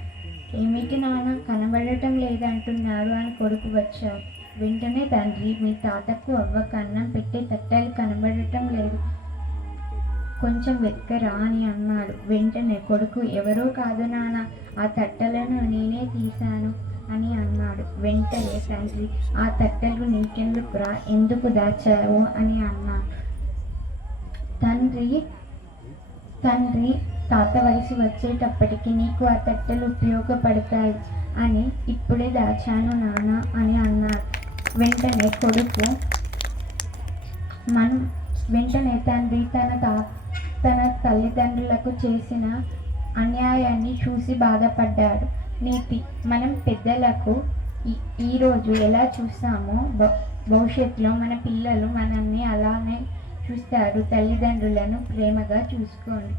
ఏమిటి నాన్న, కనబడటం లేదంటున్నారు అని కొడుకు వచ్చారు. వెంటనే తండ్రి, మీ తాతకు అవ్వకు అన్నం పెట్టే తట్టలు కనబడటం లేదు, కొంచెం వెతకరా అని అన్నాడు. వెంటనే కొడుకు, ఎవరో కాదు నాన్న, ఆ తట్టలను నేనే తీశాను అని అన్నాడు. వెంటనే తండ్రి, ఆ తట్టలు నీకెందుకురా, ఎందుకు దాచావు అని అన్నాడు. తండ్రి తాత వయసు వచ్చేటప్పటికి నీకు ఆ తట్టలు ఉపయోగపడతాయి అని ఇప్పుడే దాచాను నాన్న అని అన్నాడు. వెంటనే తండ్రి తన తల్లిదండ్రులకు చేసిన అన్యాయాన్ని చూసి బాధపడ్డాడు. నీతి: మనం పెద్దలకు ఈరోజు ఎలా చూస్తామో భవిష్యత్తులో మన పిల్లలు మనల్ని అలానే చూస్తారు. తల్లిదండ్రులను ప్రేమగా చూసుకోండి.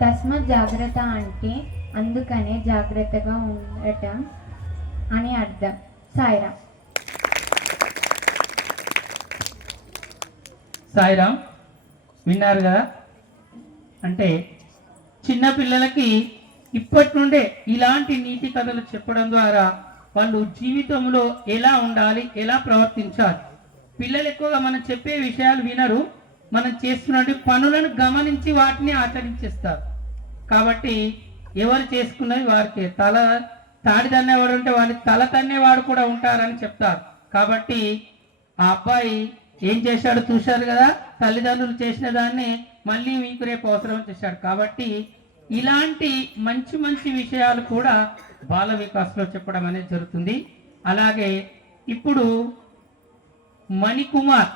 తస్మాత్ జాగ్రత్త అంటే అందుకనే జాగ్రత్తగా ఉండటం అని అర్థం. సాయిరామ్. సాయిరామ్, విన్నారు కదా? అంటే చిన్న పిల్లలకి ఇప్పటి నుండే ఇలాంటి నీతి కథలు చెప్పడం ద్వారా వాళ్ళు జీవితంలో ఎలా ఉండాలి, ఎలా ప్రవర్తించాలి. పిల్లలు ఎక్కువగా మనం చెప్పే విషయాలు వినరు, మనం చేస్తున్న పనులను గమనించి వాటిని ఆచరించేస్తారు. కాబట్టి ఎవరు చేసుకున్నది వారికి తాడి తన్నేవాడు ఉంటే వాడిని తల తన్నేవాడు కూడా ఉంటారని చెప్తారు. కాబట్టి ఆ అబ్బాయి ఏం చేశాడు చూశారు కదా, తల్లిదండ్రులు చేసిన దాన్ని మళ్ళీ మీకు రేపు అవసరం చేశాడు. కాబట్టి ఇలాంటి మంచి మంచి విషయాలు కూడా బాల వికాస్లో చెప్పడం అనేది జరుగుతుంది. అలాగే ఇప్పుడు మణికుమార్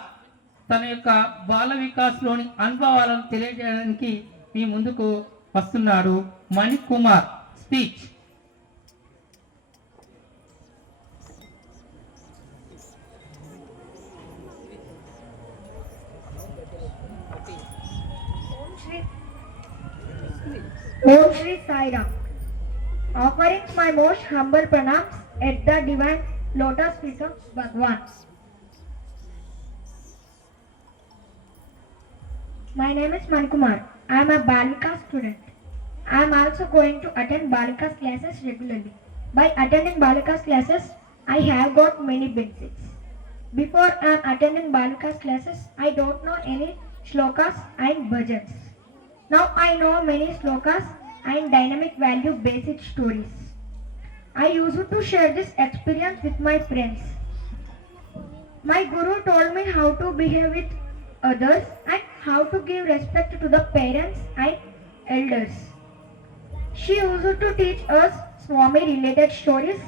తన యొక్క బాల వికాస్లోని అనుభవాలను తెలియజేయడానికి మీ ముందుకు వస్తున్నాడు. Manikumar speech. Om Shri Sai Ram. Offering my most humble pranams at the divine lotus feet of Bhagwan. My name is Manikumar. I am a Balika student. I am also going to attend Balika's classes regularly. By attending Balika's classes, I have got many benefits. Before I am attending Balika's classes, I don't know any shlokas and bhajans. Now I know many slokas and dynamic value basic stories. I used to share this experience with my friends. My guru told me how to behave with others and how to give respect to the parents and elders. She used to teach us Swami related stories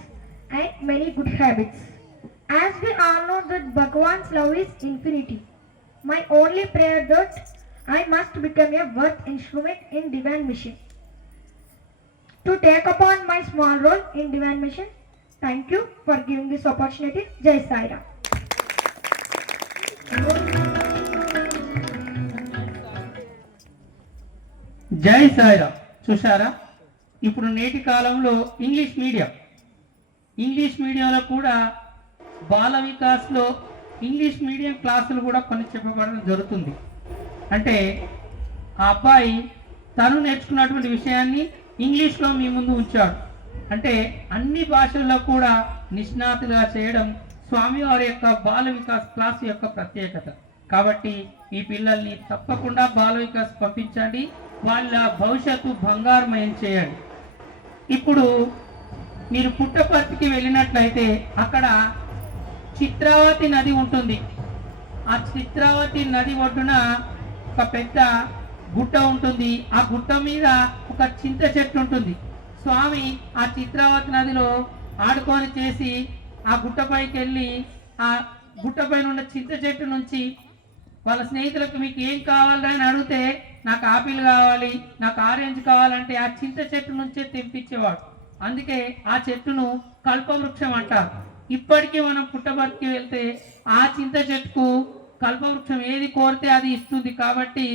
and many good habits. As we all know that Bhagwan's love is infinity. My only prayer that I must become a worth instrument in divine mission. To take upon my small role in divine mission, thank you for giving this opportunity. Jai Sai Ram. జై సాయిరామ్. చూశారా, ఇప్పుడు నేటి కాలంలో ఇంగ్లీష్ మీడియంలో కూడా బాల వికాస్లో ఇంగ్లీష్ మీడియం క్లాసులు కూడా కొన్ని చెప్పబడడం జరుగుతుంది. అంటే ఆ అబ్బాయి తను నేర్చుకున్నటువంటి విషయాన్ని ఇంగ్లీష్లో మీ ముందు ఉంచాడు. అంటే అన్ని భాషల్లో కూడా నిష్ణాతులుగా చేయడం స్వామివారి యొక్క బాల వికాస్ క్లాస్ యొక్క ప్రత్యేకత. కాబట్టి ఈ పిల్లల్ని తప్పకుండా బాల వికాస్ పంపించండి, వాళ్ళ భవిష్యత్తు బంగారుమయం చేయండి. ఇప్పుడు మీరు పుట్టపర్తికి వెళ్ళినట్లయితే అక్కడ చిత్రావతి నది ఉంటుంది. ఆ చిత్రావతి నది ఒడ్డున ఒక పెద్ద గుట్ట ఉంటుంది. ఆ గుట్ట మీద ఒక చింత చెట్టు ఉంటుంది. స్వామి ఆ చిత్రావతి నదిలో ఆడుకొని చేసి ఆ గుట్టపైకి వెళ్ళి ఆ గుట్టపైన ఉన్న చింత చెట్టు నుంచి వాళ్ళ స్నేహితులకు మీకు ఏం కావాలని అడిగితే నాకు ఆపిల్ కావాలి, నాకు ఆరెంజ్ కావాలంటే ఆ చింత చెట్టు నుంచే తెంపించేవాడు. అందుకే ఆ చెట్టును కల్పవృక్షం అంటారు. ఇప్పటికీ మనం పుట్టపర్తికి వెళ్తే ఆ చింత చెట్టుకు కల్పవృక్షం ఏది కోరితే అది ఇస్తుంది. కాబట్టి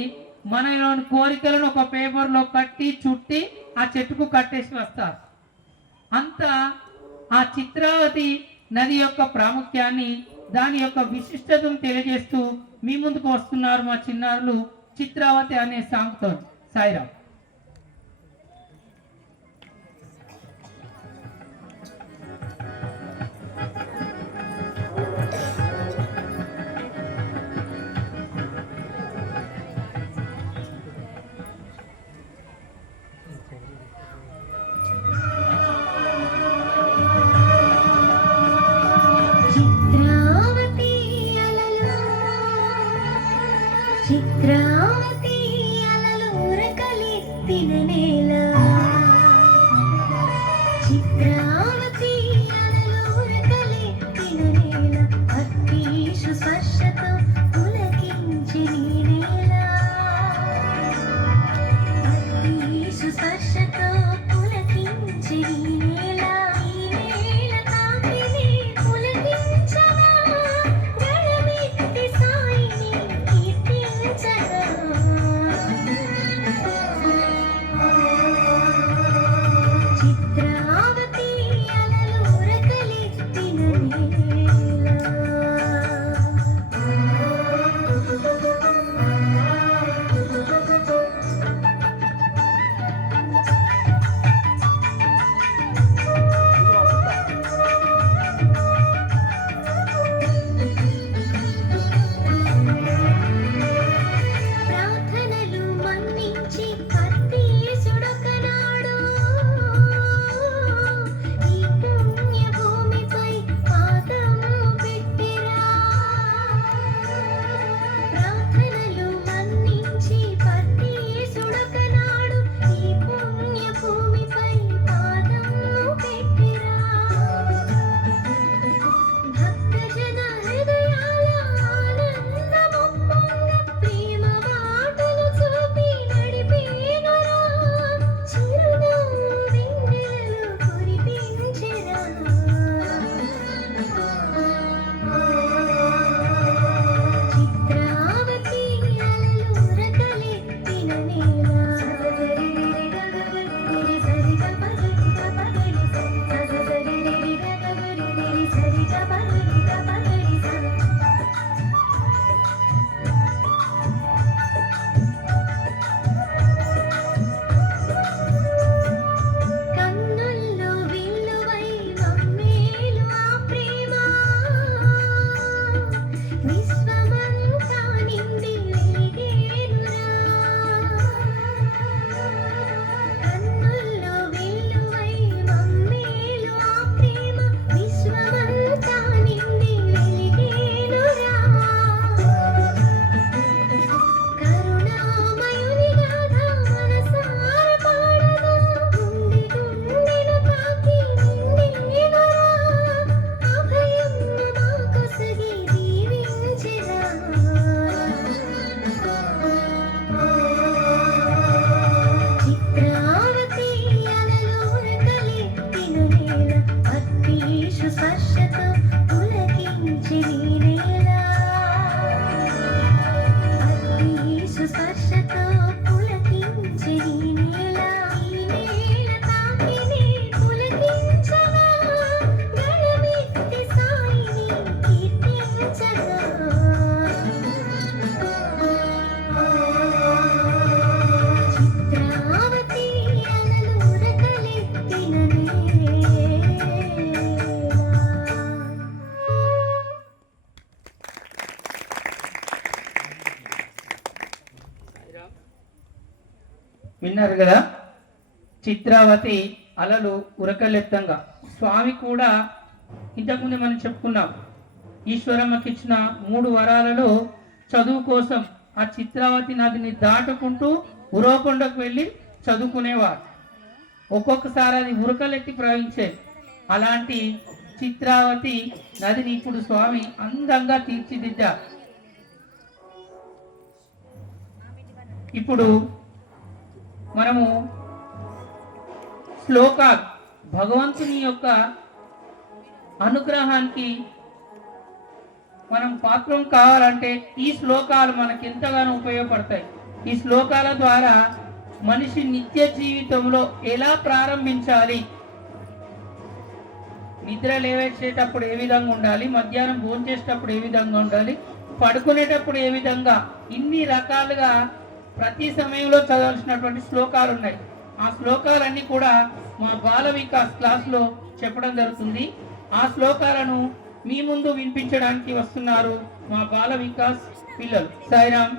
మనలోని కోరికలను ఒక పేపర్లో కట్టి చుట్టి ఆ చెట్టుకు కట్టేసి వస్తారు. అంత ఆ చిత్రావతి నది యొక్క ప్రాముఖ్యాన్ని, దాని యొక్క విశిష్టతను తెలియజేస్తూ మీ ముందుకు వస్తున్నారు మా చిన్నారులు చిత్రావతి అనే సాంగ్తో. సాయిరామ్. చిత్రావతి అలలు ఉరకలెత్తిన నేల, చిత్రావతి అలలు ఉరకలెత్తిన నేల, అత్తీషు స్పర్శతో పులకించి నేల, అత్తీషు స్పర్శతో పులకించి నేల, ఈ నేల కాంతిని పులకించగా గళమెత్తి సాయిని కీర్తించగా, విన్నారు కదా, చిత్రావతి అలలు ఉరకలెత్తంగా. స్వామి కూడా ఇంతకుముందు మనం చెప్పుకున్నాం, ఈశ్వరమ్మకి ఇచ్చిన 3 వరాలలో చదువు కోసం ఆ చిత్రావతి నదిని దాటుకుంటూ ఉరవకొండకు వెళ్ళి చదువుకునేవారు. ఒక్కొక్కసారి అది ఉరకలెత్తి ప్రవహించేది. అలాంటి చిత్రావతి నదిని ఇప్పుడు స్వామి అందంగా తీర్చిదిద్దారు. ఇప్పుడు మనము శ్లోకాలు, భగవంతుని యొక్క అనుగ్రహానికి మనం పాత్రం కావాలంటే ఈ శ్లోకాలు మనకి ఎంతగానో ఉపయోగపడతాయి. ఈ శ్లోకాల ద్వారా మనిషి నిత్య జీవితంలో ఎలా ప్రారంభించాలి, నిద్ర లేవేసేటప్పుడు ఏ విధంగా ఉండాలి, మధ్యాహ్నం భోంచేసేటప్పుడు ఏ విధంగా ఉండాలి, పడుకునేటప్పుడు ఏ విధంగా, ఇన్ని రకాలుగా ప్రతి సమయంలో చదవాల్సినటువంటి శ్లోకాలు ఉన్నాయి. ఆ శ్లోకాలన్నీ కూడా మా బాల వికాస్ క్లాస్లో చెప్పడం జరుగుతుంది. ఆ శ్లోకాలను మీ ముందు వినిపించడానికి వస్తున్నారు మా బాల వికాస్ పిల్లలు. సాయిరామ్.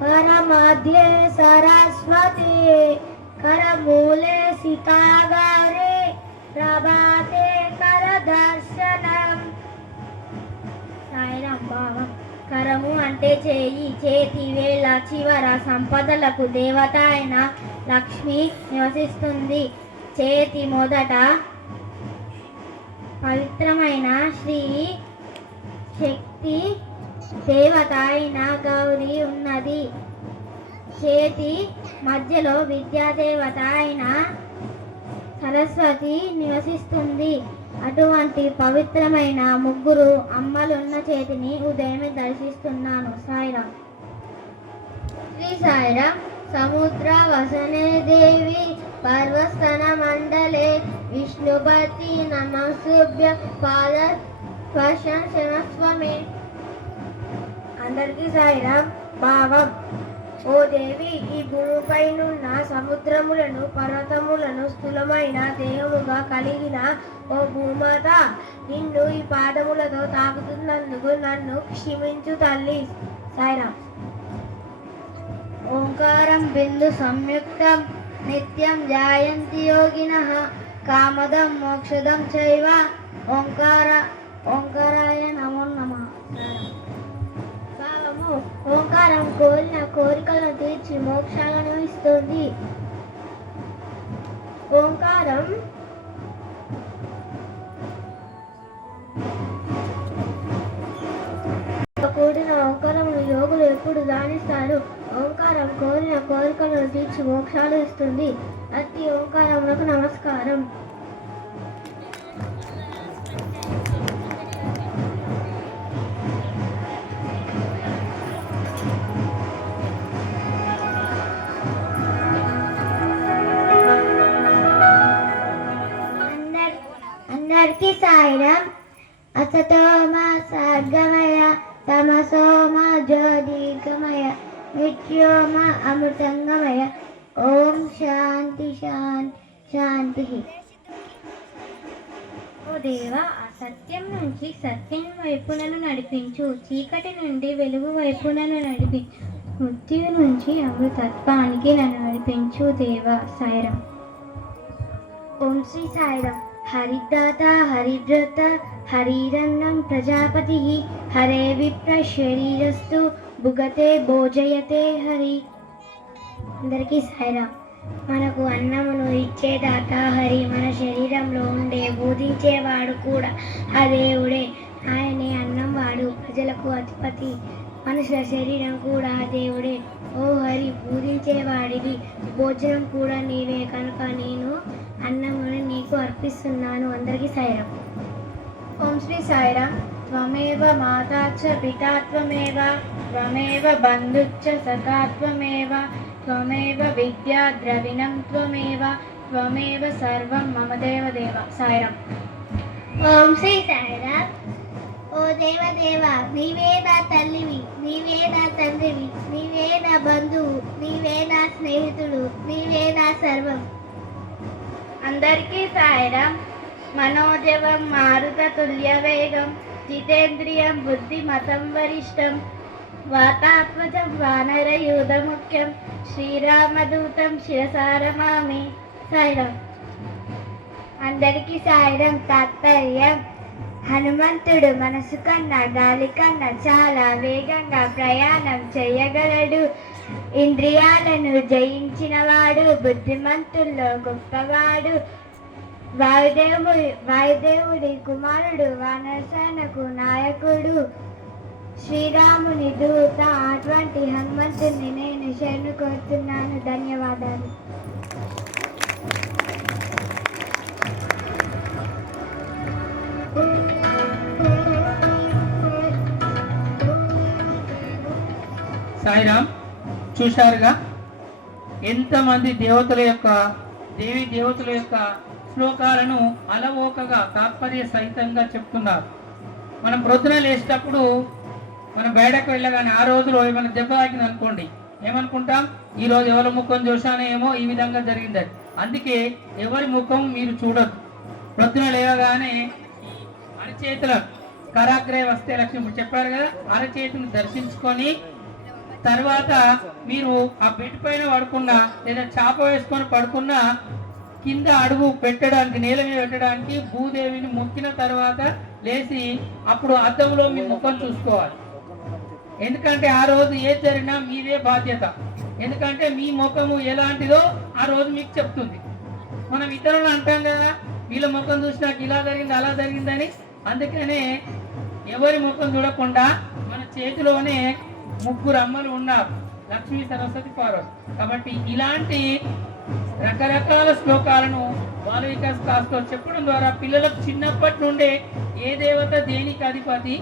करमध्ये सरस्वती करमूले सीतागारे प्रभाते करदर्शनम. సాయిరాం భావం. కరము అంటే చేయి, చేతి వేళ చివర సంపదలకు దేవత అయిన లక్ష్మి నివసిస్తుంది. చేతి మొదట పవిత్రమైన శ్రీ శక్తి దేవత అయిన గౌరీ ఉన్నది. చేతి మధ్యలో విద్యాదేవత అయిన సరస్వతి నివసిస్తుంది. అటువంటి పవిత్రమైన 3 అమ్మలున్న చేతిని ఉదయమే దర్శిస్తున్నాను. సాయిరాం. శ్రీ సాయిరాం. సముద్ర వసనే దేవి పర్వస్తన మండలే విష్ణుపతి నమస్సుభ్య పాద స్పర్శం క్షమస్వమే. అందరికీ సాయిరాం. భావం. ఓ దేవి, ఈ భూమిపైనున్న సముద్రములను పర్వతములను స్థూలమైన దేహముగా కలిగిన ఓ భూమాత, నిన్ను ఈ పాదములతో తాకుతున్నందుకు నన్ను క్షమించు తల్లి. సాయిరాం. ఓంకారం బిందు సంయుక్తం నిత్యం జాయంతి యోగినః కామదం మోక్షదం చైవ ఓంకారాయ నమో నమః. ఓంకారం కోరిన కోరికలను తీర్చి మోక్షాలను ఇస్తుంది. ఓంకారం కూడిన ఓంకారమును యోగులు ఎప్పుడు ధ్యానిస్తారు. ఓంకారం కోరిన కోరికలను తీర్చి మోక్షాలు ఇస్తుంది. అట్టి ఓంకారములకు నమస్కారం. అందరికీ సాయిరాం. అసతోమ సద్గమయ తమసోమ జ్యోతిర్గమయ మృత్యోమ అమృతంగమయ. ఓం శాంతి శాంతి శాంతి. ఓ దేవా, అసత్యం నుంచి సత్యం వైపు నన్ను నడిపించు, చీకటి నుండి వెలుగు వైపు నన్ను నడిపించు, మృత్యు నుంచి అమృతత్వానికి నన్ను నడిపించు దేవా. సాయిరాం. ఓం శ్రీ సాయిరాం. హరిదాత హరిద్రత హరిరన్నం ప్రజాపతి హరే విప్ర శరీరస్తు భుగతే భోజయతే హరి. అందరికీ సాయిరాం. మనకు అన్నమును ఇచ్చే దాత హరి, మన శరీరంలో ఉండే బోధించేవాడు కూడా ఆ దేవుడే. ఆయనే అన్నం వాడు, ప్రజలకు అధిపతి, మనుషుల శరీరం కూడా ఆ దేవుడే. ఓ హరి, బోధించేవాడివి, భోజనం కూడా నీవే కనుక నేను అన్నమును నీకు అర్పిస్తున్నాను. అందరికీ సాయిరాం. ఓం శ్రీ సాయిరాం. त्वमेव माता च पिता त्वमेव त्वमेव बन्धुश्च सखा त्वमेव त्वमेव विद्या द्रविणं त्वमेव त्वमेव सर्वं मम देवदेव साईराम ఓం శ్రీ సాయిరామ్. ఓ దేవదేవ, నీవే నా తల్లివి, నీవే నా తండ్రివి, నీవే నా బంధువు, నీవే నా స్నేహితుడు, నీవే నా సర్వం. అందరికీ సాయిరాం. మనోజవం మారుత తుల్య వేగం జితేంద్రియం బుద్ధిమతం వరిష్టం వాతాత్మజం వానరయూధ ముఖ్యం శ్రీరామదూతం శిరసారమామి. సాయిరాం. అందరికీ సాయిరం. తాత్పర్యం: హనుమంతుడు మనసు కన్నా గాలి కన్నా చాలా వేగంగా ప్రయాణం చేయగలడు. ఇంద్రియాలను జయించినవాడు, బుద్ధిమంతుల్లో గొప్పవాడు. వాయుదేవుడి కుమారుడు, వానరసేనకు నాయకుడు, శ్రీరాముని దూత. అటువంటి హనుమంతుడిని నేను శరణు కోరుతున్నాను. ధన్యవాదాలు. సాయిరామ్. చూశారుగా ఎంతమంది దేవతల యొక్క దేవి దేవతల యొక్క శ్లోకాలను అలవోకగా తాత్పర్య సహితంగా చెప్తున్నారు. మనం ప్రొద్దున లేచేటప్పుడు మనం బయటకు వెళ్ళగానే ఆ రోజులో ఏమైనా దెబ్బ తాకింది అనుకోండి, ఏమనుకుంటాం, ఈరోజు ఎవరి ముఖం చూసానో ఏమో ఈ విధంగా జరిగిందని. అందుకే ఎవరి ముఖం మీరు చూడొద్దు. ప్రొద్దున లేవగానే అరచేతుల కరాగ్రయ వస్తే లక్ష్మి చెప్పారు కదా, అరచేతుని దర్శించుకొని తర్వాత మీరు ఆ బెడ్ పైన పడుకున్నా లేదా చాప వేసుకొని పడుకున్నా కింద అడుగు పెట్టడానికి, నేల మీద పెట్టడానికి భూదేవిని మొక్కిన తర్వాత లేచి అప్పుడు అద్దంలో మీ ముఖం చూసుకోవాలి. ఎందుకంటే ఆ రోజు ఏది జరిగినా మీదే బాధ్యత. ఎందుకంటే మీ ముఖము ఎలాంటిదో ఆ రోజు మీకు చెప్తుంది. మనం ఇతరులు అంటాం కదా, వీళ్ళ ముఖం చూసినాక ఇలా జరిగింది అలా జరిగిందని. అందుకనే ఎవరి ముఖం చూడకుండా మన చేతిలోనే 3 అమ్మలు ఉన్నారు, లక్ష్మీ, సరస్వతి, పార్వతి. కాబట్టి ఇలాంటి రకరకాల శ్లోకాలను బాల వికాస్ క్లాస్లో చెప్పడం ద్వారా పిల్లలకు చిన్నప్పటి నుండే ఏ దేవత దేనికి అధిపతి,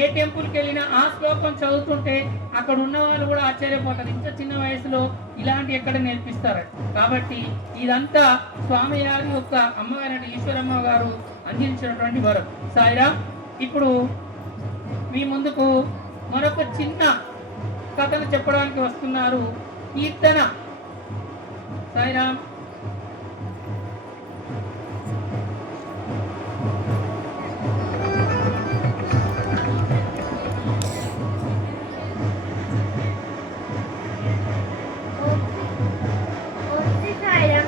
ఏ టెంపుల్కి వెళ్ళినా ఆ శ్లోకం చదువుతుంటే అక్కడ ఉన్న వాళ్ళు కూడా ఆశ్చర్యపోతారు. ఇంత చిన్న వయసులో ఇలాంటి ఎక్కడ నేర్పిస్తారు. కాబట్టి ఇదంతా స్వామి గారి యొక్క అమ్మగారి ఈశ్వరమ్మ గారు అందించినటువంటి వరం. సాయిరామ్. ఇప్పుడు మీ ముందుకు మరొక చిన్న కథను చెప్పడానికి వస్తున్నారు. కీర్తన. సాయిరామ్.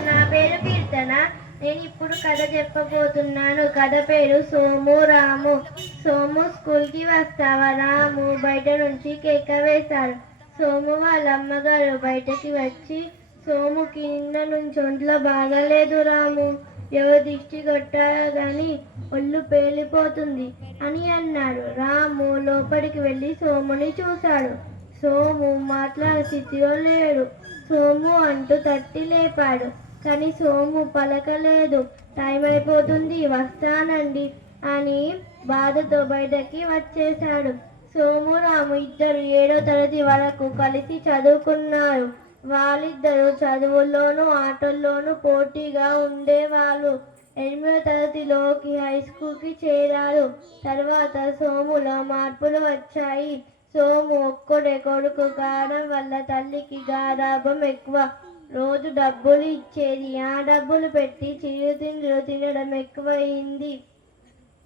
నా పేరు కీర్తన. నేను ఇప్పుడు కథ చెప్పబోతున్నాను. కథ పేరు సోము రాము. సోము స్కూల్కి వస్తావా? రాము బయట నుంచి కేక వేశారు. సోము వాళ్ళ అమ్మగారు బయటకి వచ్చి, సోము కింద నుంచి ఒంట్లో బాగాలేదు రాము, ఎవరు దిష్టి కొట్టారో గాని ఒళ్ళు పేలిపోతుంది అని అన్నాడు. రాము లోపలికి వెళ్ళి సోముని చూశాడు. సోము మాట్లాడే స్థితిలో లేడు. సోము అంటూ తట్టి లేపాడు, కానీ సోము పలకలేదు. టైం అయిపోతుంది, వస్తానండి అని బాధతో బయటకి వచ్చేశాడు. సోము రాము ఇద్దరు 7వ తరగతి వరకు కలిసి చదువుకున్నారు. వాళ్ళిద్దరూ చదువుల్లోనూ ఆటల్లోనూ పోటీగా ఉండేవాళ్ళు. 8వ తరగతిలోకి హై స్కూల్కి చేరారు. తర్వాత సోములో మార్పులు వచ్చాయి. సోము ఒక్కడే కొడుకు కావడం వల్ల తల్లికి గారాబం ఎక్కువ. రోజు డబ్బులు ఇచ్చేది, ఆ డబ్బులు పెట్టి చిరుతిండ్లు తినడం ఎక్కువయింది.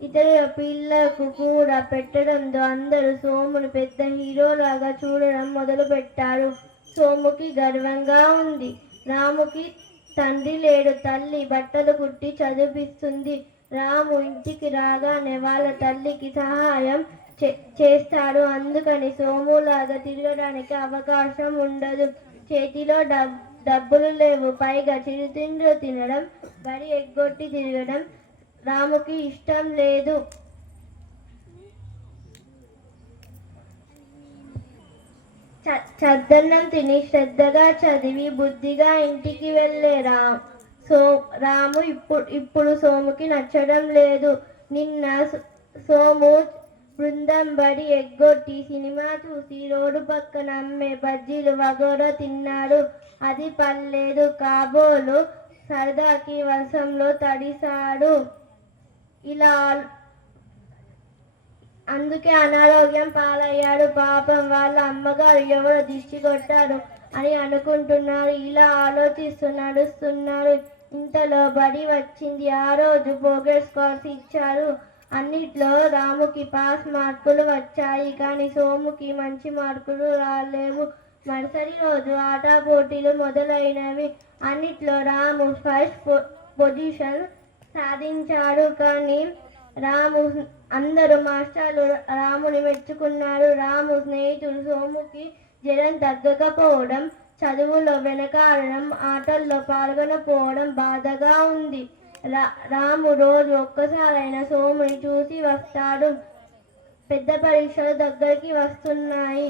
ఇతర పిల్లలకు కూడా పెట్టడంతో అందరూ సోమును పెద్ద హీరోలాగా చూడడం మొదలు పెట్టారు. సోముకి గర్వంగా ఉంది. రాముకి తండ్రి లేడు. తల్లి బట్టలు కుట్టి చదివిస్తుంది. రాము ఇంటికి రాగానే వాళ్ళ తల్లికి సహాయం చేస్తాడు. అందుకని సోములాగా తిరగడానికి అవకాశం ఉండదు. చేతిలో డబ్బులు లేవు. పైగా చిరుతిండ్లు తినడం, బడి ఎగ్గొట్టి తిరగడం రాముకి ఇష్టం లేదు. చద్దన్నం తిని శ్రద్ధగా చదివి బుద్ధిగా ఇంటికి వెళ్ళే రాము ఇప్పుడు సోముకి నచ్చడం లేదు. నిన్న సోము బృందం బడి ఎగ్గొట్టి సినిమా చూసి రోడ్డు పక్కన అమ్మే బజ్జీలు వగోర తిన్నాడు. అది పర్లేదు కాబోలు సరదాకి వర్షంలో తడిసాడు. ఇలా అందుకే అనారోగ్యం పాలయ్యాడు. పాపం వాళ్ళ అమ్మగారు ఎవరో దిష్టి కొట్టారు అని అనుకుంటున్నారు. ఇలా ఆలోచిస్తూ నడుస్తున్నాడు. ఇంతలో బడి వచ్చింది. ఆ రోజు ప్రోగ్రెస్ కార్డ్స్ ఇచ్చారు. అన్నిట్లో రాముకి పాస్ మార్కులు వచ్చాయి, కానీ సోముకి మంచి మార్కులు రాలేవు. మరుసటి రోజు ఆట పోటీలు మొదలైనవి. అన్నిట్లో రాము ఫస్ట్ పొజిషన్ సాధించాడు. కానీ అందరూ మాస్టర్లు రాముని మెచ్చుకున్నారు. రాము స్నేహితుడు సోముకి జ్వరం తగ్గకపోవడం, చదువులో వెనకాడడం, ఆటల్లో పాల్గొనకపోవడం బాధగా ఉంది. రాము రోజు ఒక్కసారైనా సోముని చూసి వస్తాడు. పెద్ద పరీక్షలు దగ్గరికి వస్తున్నాయి.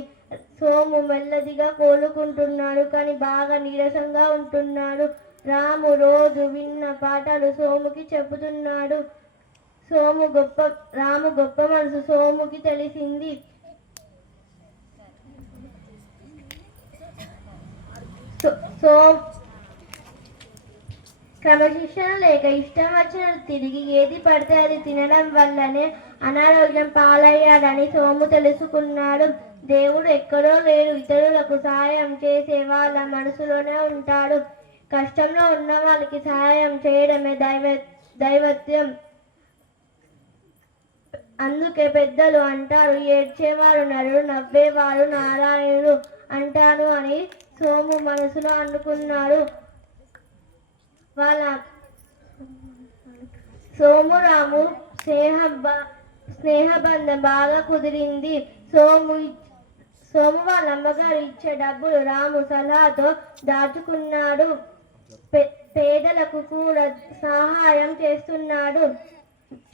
సోము మెల్లదిగా కోలుకుంటున్నాడు, కానీ బాగా నీరసంగా ఉంటున్నాడు. రాము రోజు విన్న పాఠాలు సోముకి చెబుతున్నాడు. రాము గొప్ప మనసు సోముకి తెలిసింది. క్రమశిక్షణ లేక ఇష్టం వచ్చినట్టు తిరిగి ఏది పడితే అది తినడం వల్లనే అనారోగ్యం పాలయ్యాడని సోము తెలుసుకున్నాడు. దేవుడు ఎక్కడో లేడు, ఇతరులకు సహాయం చేసే వాళ్ళ మనసులోనే ఉంటాడు. కష్టంలో ఉన్న వాళ్ళకి సహాయం చేయడమే దైవత్యం. అందుకే పెద్దలు అంటారు, ఏడ్చేవారు నరుడు, నవ్వేవారు నారాయణుడు అంటాను అని సోము మనసులో అనుకున్నాడు. సోము రాము స్నేహబంధం బాగా కుదిరింది. సోము వాళ్ళ అమ్మగారు ఇచ్చే డబ్బులు రాము సలహాతో దాచుకున్నాడు. పేదలకు కూడా సహాయం చేస్తున్నాడు.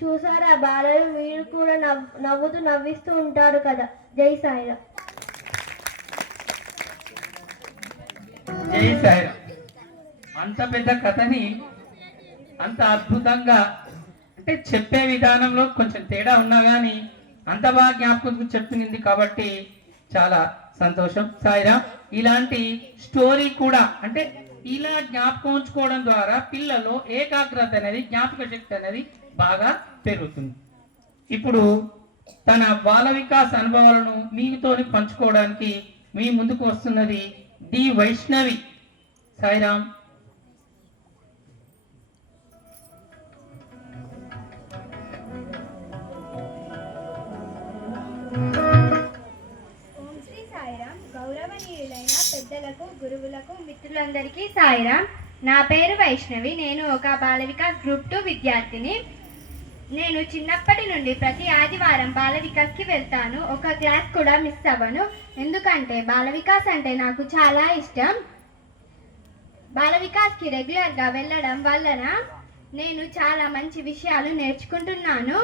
చూసారా బాలలు, మీరు కూడా నవ్వుతూ నవ్విస్తూ ఉంటారు కదా. జై సాయిరామ్. జై సాయిరామ్. అంత పెద్ద కథని అంత అద్భుతంగా, అంటే చెప్పే విధానంలో కొంచెం తేడా ఉన్నా కానీ అంత బాగా జ్ఞాపకం చెప్పింది కాబట్టి చాలా సంతోషం. సాయిరామ్, ఇలాంటి స్టోరీ కూడా అంటే ఇలా జ్ఞాపకం ఉంచుకోవడం ద్వారా పిల్లలు ఏకాగ్రత అనేది, జ్ఞాపక శక్తి అనేది బాగా పెరుగుతుంది. ఇప్పుడు తన బాల వికాస్ అనుభవాలను మీతోని పంచుకోవడానికి మీ ముందుకు వస్తున్నది డి వైష్ణవి. సాయిరామ్. ఓం శ్రీ సాయిరామ్. గౌరవనీయులైన పెద్దలకు, గురువులకు, మిత్రులందరికీ సాయిరామ్. నా పేరు వైష్ణవి. నేను ఒక బాల వికాస్ గ్రూప్ 2 విద్యార్థిని. నేను చిన్నప్పటి నుండి ప్రతి ఆదివారం బాల వికాస్కి వెళ్తాను. ఒక క్లాస్ కూడా మిస్ అవ్వను. ఎందుకంటే బాల వికాస్ అంటే నాకు చాలా ఇష్టం. బాల వికాస్కి రెగ్యులర్గా వెళ్ళడం వలన నేను చాలా మంచి విషయాలు నేర్చుకుంటున్నాను.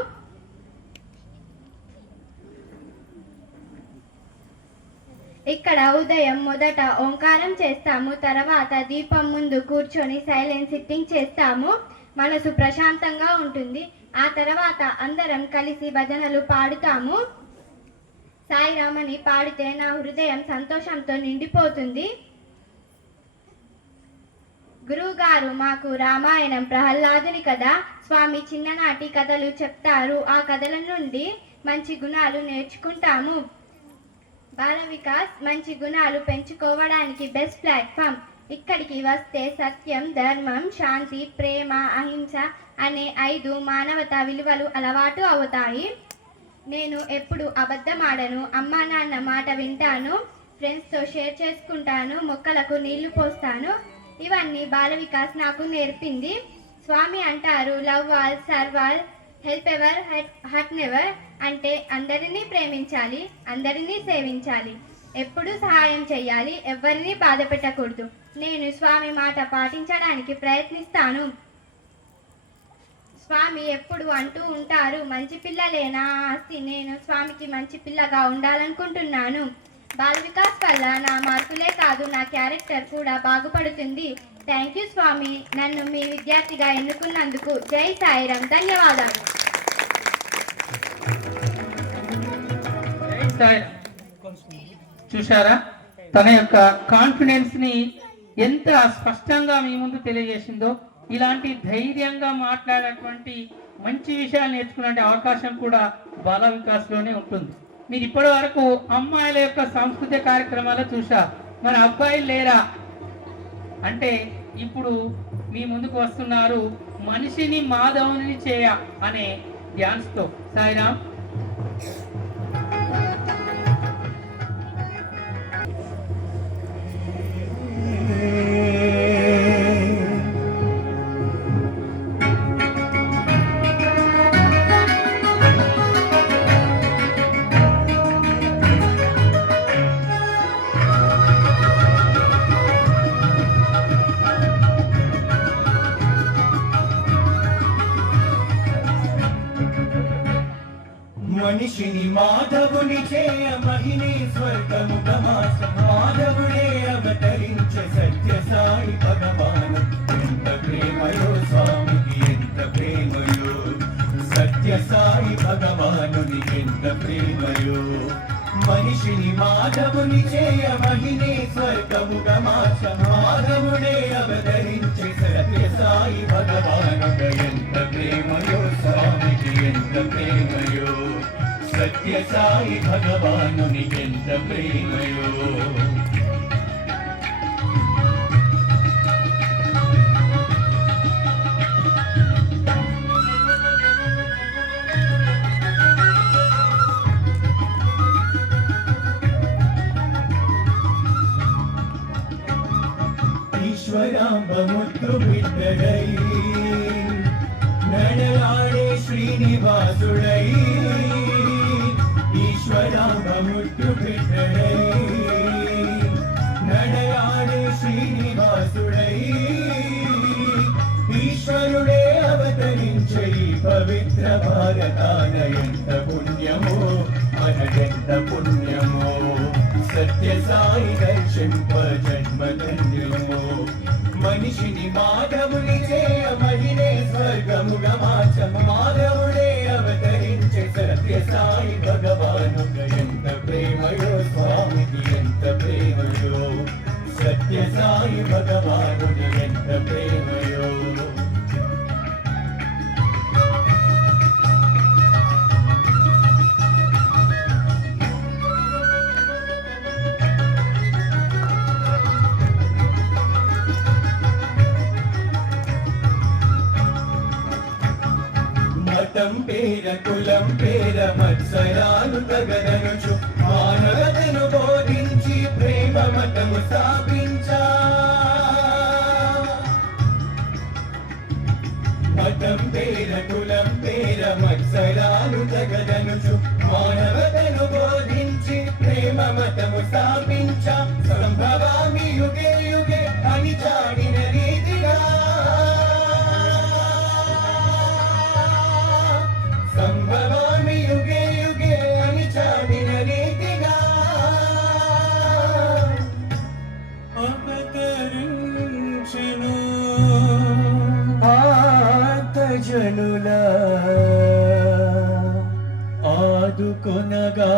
ఇక్కడ ఉదయం మొదట ఓంకారం చేస్తాము, తర్వాత దీపం ముందు కూర్చొని సైలెంట్ సిట్టింగ్ చేస్తాము. మనసు ప్రశాంతంగా ఉంటుంది. ఆ తర్వాత అందరం కలిసి భజనలు పాడుతాము. సాయిరామని పాడితే నా హృదయం సంతోషంతో నిండిపోతుంది. గురువుగారు మాకు రామాయణం, ప్రహ్లాదుని కథ, స్వామి చిన్ననాటి కథలు చెప్తారు. ఆ కథల నుండి మంచి గుణాలు నేర్చుకుంటాము. బాల వికాస్ మంచి గుణాలు పెంచుకోవడానికి బెస్ట్ ప్లాట్ఫామ్. ఇక్కడికి వస్తే సత్యం, ధర్మం, శాంతి, ప్రేమ, అహింస అనే 5 మానవతా విలువలు అలవాటు అవుతాయి. నేను ఎప్పుడు అబద్ధం ఆడను. అమ్మా నాన్న మాట వింటాను. ఫ్రెండ్స్తో షేర్ చేసుకుంటాను. మొక్కలకు నీళ్లు పోస్తాను. ఇవన్నీ బాల వికాస్ నాకు నేర్పింది. స్వామి అంటారు, love all, serve all, help ever, hurt never. అంటే అందరినీ ప్రేమించాలి, అందరినీ సేవించాలి, ఎప్పుడు సహాయం చేయాలి, ఎవరిని బాధ పెట్టకూడదు. నేను స్వామి మాట పాటించడానికి ప్రయత్నిస్తాను. స్వామి ఎప్పుడు అంటూ ఉంటారు, మంచి పిల్లలే నా ఆస్తి. నేను స్వామికి మంచి పిల్లగా ఉండాలనుకుంటున్నాను. బాల వికాస్ వల్ల నా మార్కులే కాదు, నా క్యారెక్టర్ కూడా బాగుపడుతుంది. థ్యాంక్ యూ స్వామి, నన్ను మీ విద్యార్థిగా ఎన్నుకున్నందుకు. జై సాయిరామ్. ధన్యవాదాలు. సాయి చూశారా తన యొక్క కాన్ఫిడెన్స్ ని ఎంత స్పష్టంగా మీ ముందు తెలియజేసిందో. ఇలాంటి ధైర్యంగా మాట్లాడేటువంటి మంచి విషయాలు నేర్చుకునే అవకాశం కూడా బాల వికాస్లోనే ఉంటుంది. మీరు ఇప్పటి వరకు అమ్మాయిల యొక్క సాంస్కృతిక కార్యక్రమాలు చూశారు, మరి అబ్బాయిలు లేరా అంటే ఇప్పుడు మీ ముందుకు వస్తున్నారు మనిషిని మాధవుని చేయ అనే డ్యాన్స్తో. సాయిరామ్. మనిషిని మాధవుని చేయ మహిళ స్వర్గము గమాస మాధవుడే అవతరించే సత్య సాయి భగవాను. ఎంత ప్రేమయో స్వామికి ఎంత ప్రేమయో, సత్య సాయి భగవానుని ఎంత ప్రేమయో. మనిషిని మాధవుని చేయ మహిళ స్వర్గము గమాస మాధవుడే అవతరించే సత్య సాయి భగవాను. ఎంత ప్రేమయో స్వామికి ఎంత ప్రేమయో, సత్య సాయి భగవానుని ఎంత ప్రేమయో. ఈశ్వరాంబ ముద్దు బిడ్డడై నడలాడే శ్రీనివాసుడై, ఈశ్వరాంబ ముద్దు బిడ్డడై నడలాడే శ్రీనివాసుడై, ఈశ్వరుడే అవతరించే ఈ పవిత్ర భారతాన ఎంత పుణ్యమో మనకెంత పుణ్యమో. సత్య సాయి దర్శింప జన్మధన్యమో. మనిషిని మాధవుని చేయ మహిళే స్వర్గముగ మాచ మాధవుడే అవతరించే సత్య సాయి భగవాను. ఎంత ప్రేమయో స్వామికి ఎంత ప్రేమయో, సత్య సాయి భగవానుని ఎంత ప్రేమయో. మతం పేర కులం పేర మత్సరాలు తగదనుచు మానవతను బోధించి ప్రేమ మతము స్థాపించా. మతం పేర కులం పేర మత్సరాలు తగదనుచు మానవతను బోధించి ప్రేమ మతము స్థాపించా. సంభవామి యుగే యుగే అని చాడిన రీతిగా, సంభవామి యుగే యుగే అని చాడిన రీతిగా అవతరించెను ఆర్తజనుల ఆదుకొనగా.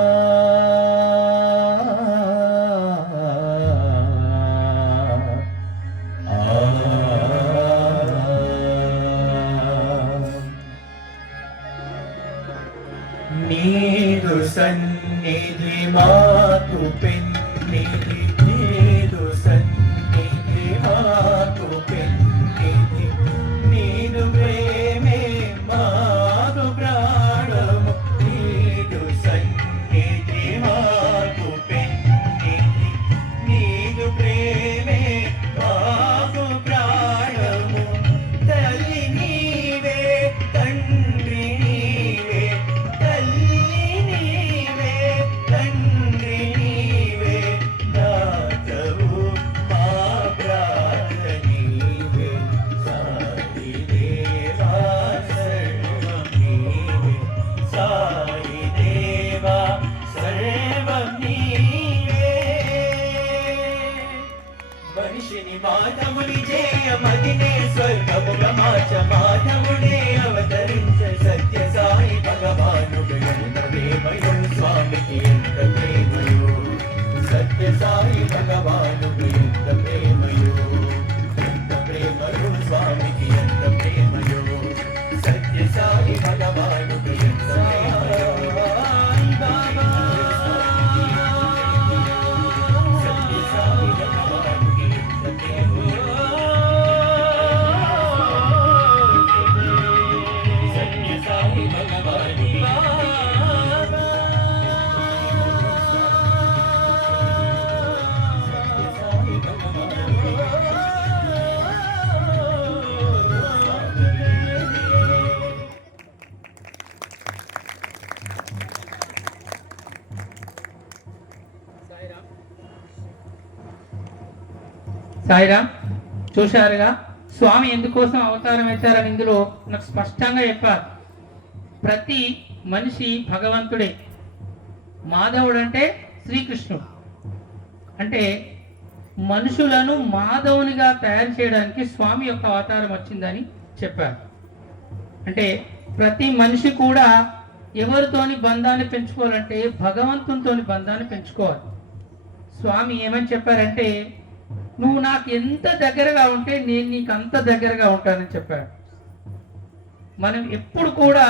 నీదు సన్నిధి మాకు పెన్నిధి, నీదు సన్నిధి మాకు పెన్నిధి, నీదు ప్రేమే మాకు ప్రాణము. నీదు సన్నిధి మాకు పెన్నిధి, నీదు ప్రేమే మాకు ప్రాణము. తల్లి నీవే తండ్రి నీవే, తల్లి నీవే తండ్రి నీవే, దాతవు మా ప్రాణ నీవే. సాయి దేవా సర్వం నీవే, సాయి దేవా సర్వం నీవే. మనిషిని మాధవుని చేయ మదినే స్వర్గముగ మాచ మాధవుడే అవతరించ సత్య సాయి భగవానుడు. ఎంత ప్రేమయో స్వామికి ఎంత సాయిరామ్, చూశారుగా స్వామి ఎందుకోసం అవతారం ఎత్తారని ఇందులో నాకు స్పష్టంగా చెప్పారు. ప్రతి మనిషి భగవంతుడే. మాధవుడు అంటే శ్రీకృష్ణుడు. అంటే మనుషులను మాధవునిగా తయారు చేయడానికి స్వామి యొక్క అవతారం వచ్చిందని చెప్పారు. అంటే ప్రతి మనిషి కూడా ఎవరితోని బంధాన్ని పెంచుకోవాలంటే భగవంతునితోని బంధాన్ని పెంచుకోవాలి. స్వామి ఏమని చెప్పారంటే, నువ్వు నాకు ఎంత దగ్గరగా ఉంటే నేను నీకు అంత దగ్గరగా ఉంటానని చెప్పారు. మనం ఎప్పుడు కూడా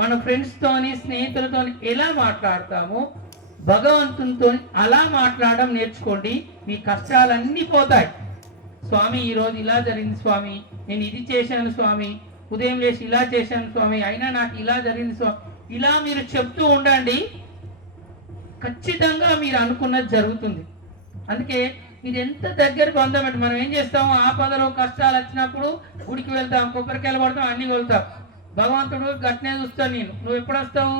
మన ఫ్రెండ్స్తోని స్నేహితులతోని ఎలా మాట్లాడతామో భగవంతునితో అలా మాట్లాడడం నేర్చుకోండి. మీ కష్టాలన్నీ పోతాయి. స్వామి ఈరోజు ఇలా జరిగింది స్వామి, నేను ఇది చేశాను స్వామి, ఉదయం లేచి ఇలా చేశాను స్వామి, అయినా నాకు ఇలా జరిగింది స్వామి, ఇలా మీరు చెప్తూ ఉండండి. ఖచ్చితంగా మీరు అనుకున్నది జరుగుతుంది. అందుకే మీరు ఎంత దగ్గర పొందామంటే మనం ఏం చేస్తాము, ఆపదలో కష్టాలు వచ్చినప్పుడు గుడికి వెళ్తాం, కొబ్బరికాయలు పడతాం, అన్ని కొలుతాం. భగవంతుడు గట్నే చూస్తాను, నువ్వు ఎప్పుడు వస్తావు,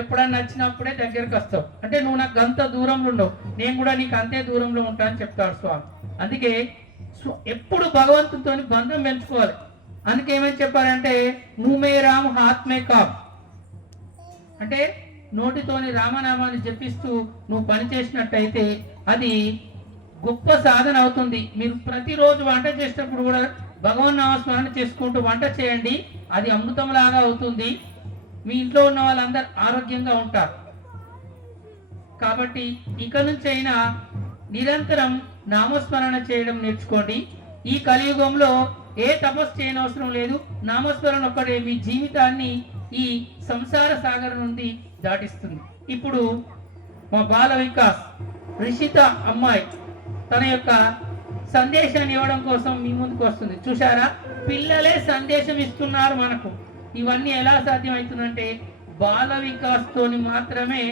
ఎప్పుడన్నా నచ్చినప్పుడే దగ్గరికి వస్తావు. అంటే నువ్వు నాకు అంత దూరంలో ఉండవు, నేను కూడా నీకు అంతే దూరంలో ఉంటానని చెప్తాడు స్వామి. అందుకే ఎప్పుడు భగవంతుడితో బంధం పెంచుకోవాలి. అందుకే ఏమని చెప్పారంటే, నువ్వు మే రామ్ హాత్ మే కాప్. అంటే నోటితోని రామనామాన్ని జపిస్తూ నువ్వు పని చేసినట్టయితే అది గొప్ప సాధన అవుతుంది. మీరు ప్రతిరోజు వంట చేసేటప్పుడు కూడా భగవన్ నామస్మరణ చేసుకుంటూ వంట చేయండి, అది అమృతంలాగా అవుతుంది. మీ ఇంట్లో ఉన్న వాళ్ళందరూ ఆరోగ్యంగా ఉంటారు. కాబట్టి ఇక నుంచి అయినా నిరంతరం నామస్మరణ చేయడం నేర్చుకోండి. ఈ కలియుగంలో ఏ తపస్సు చేయనవసరం లేదు, నామస్మరణ ఒక్కడే మీ జీవితాన్ని ఈ సంసార సాగరం నుండి దాటిస్తుంది. ఇప్పుడు మా బాల వికాస్ రిషిత అమ్మాయి తన యొక్క సందేశాన్ని ఇవ్వడం కోసం మీ ముందుకు వస్తుంది. చూశారా, పిల్లలే సందేశం ఇస్తున్నారు మనకు. ఇవన్నీ ఎలా సాధ్యమవుతుందంటే బాల వికాస్ తోని మాత్రమే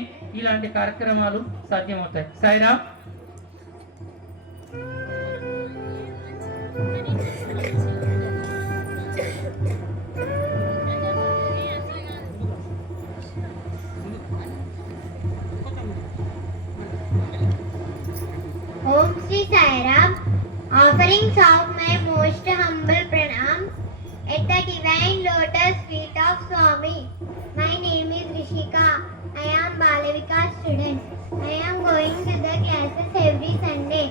ఇలాంటి కార్యక్రమాలు సాధ్యమవుతాయి. Sairam. Om Sri Sairam, offerings of my most humble pranams at the divine lotus feet of Swami. My name is Rishika. I am Balavika student. I am going to the classes every Sunday.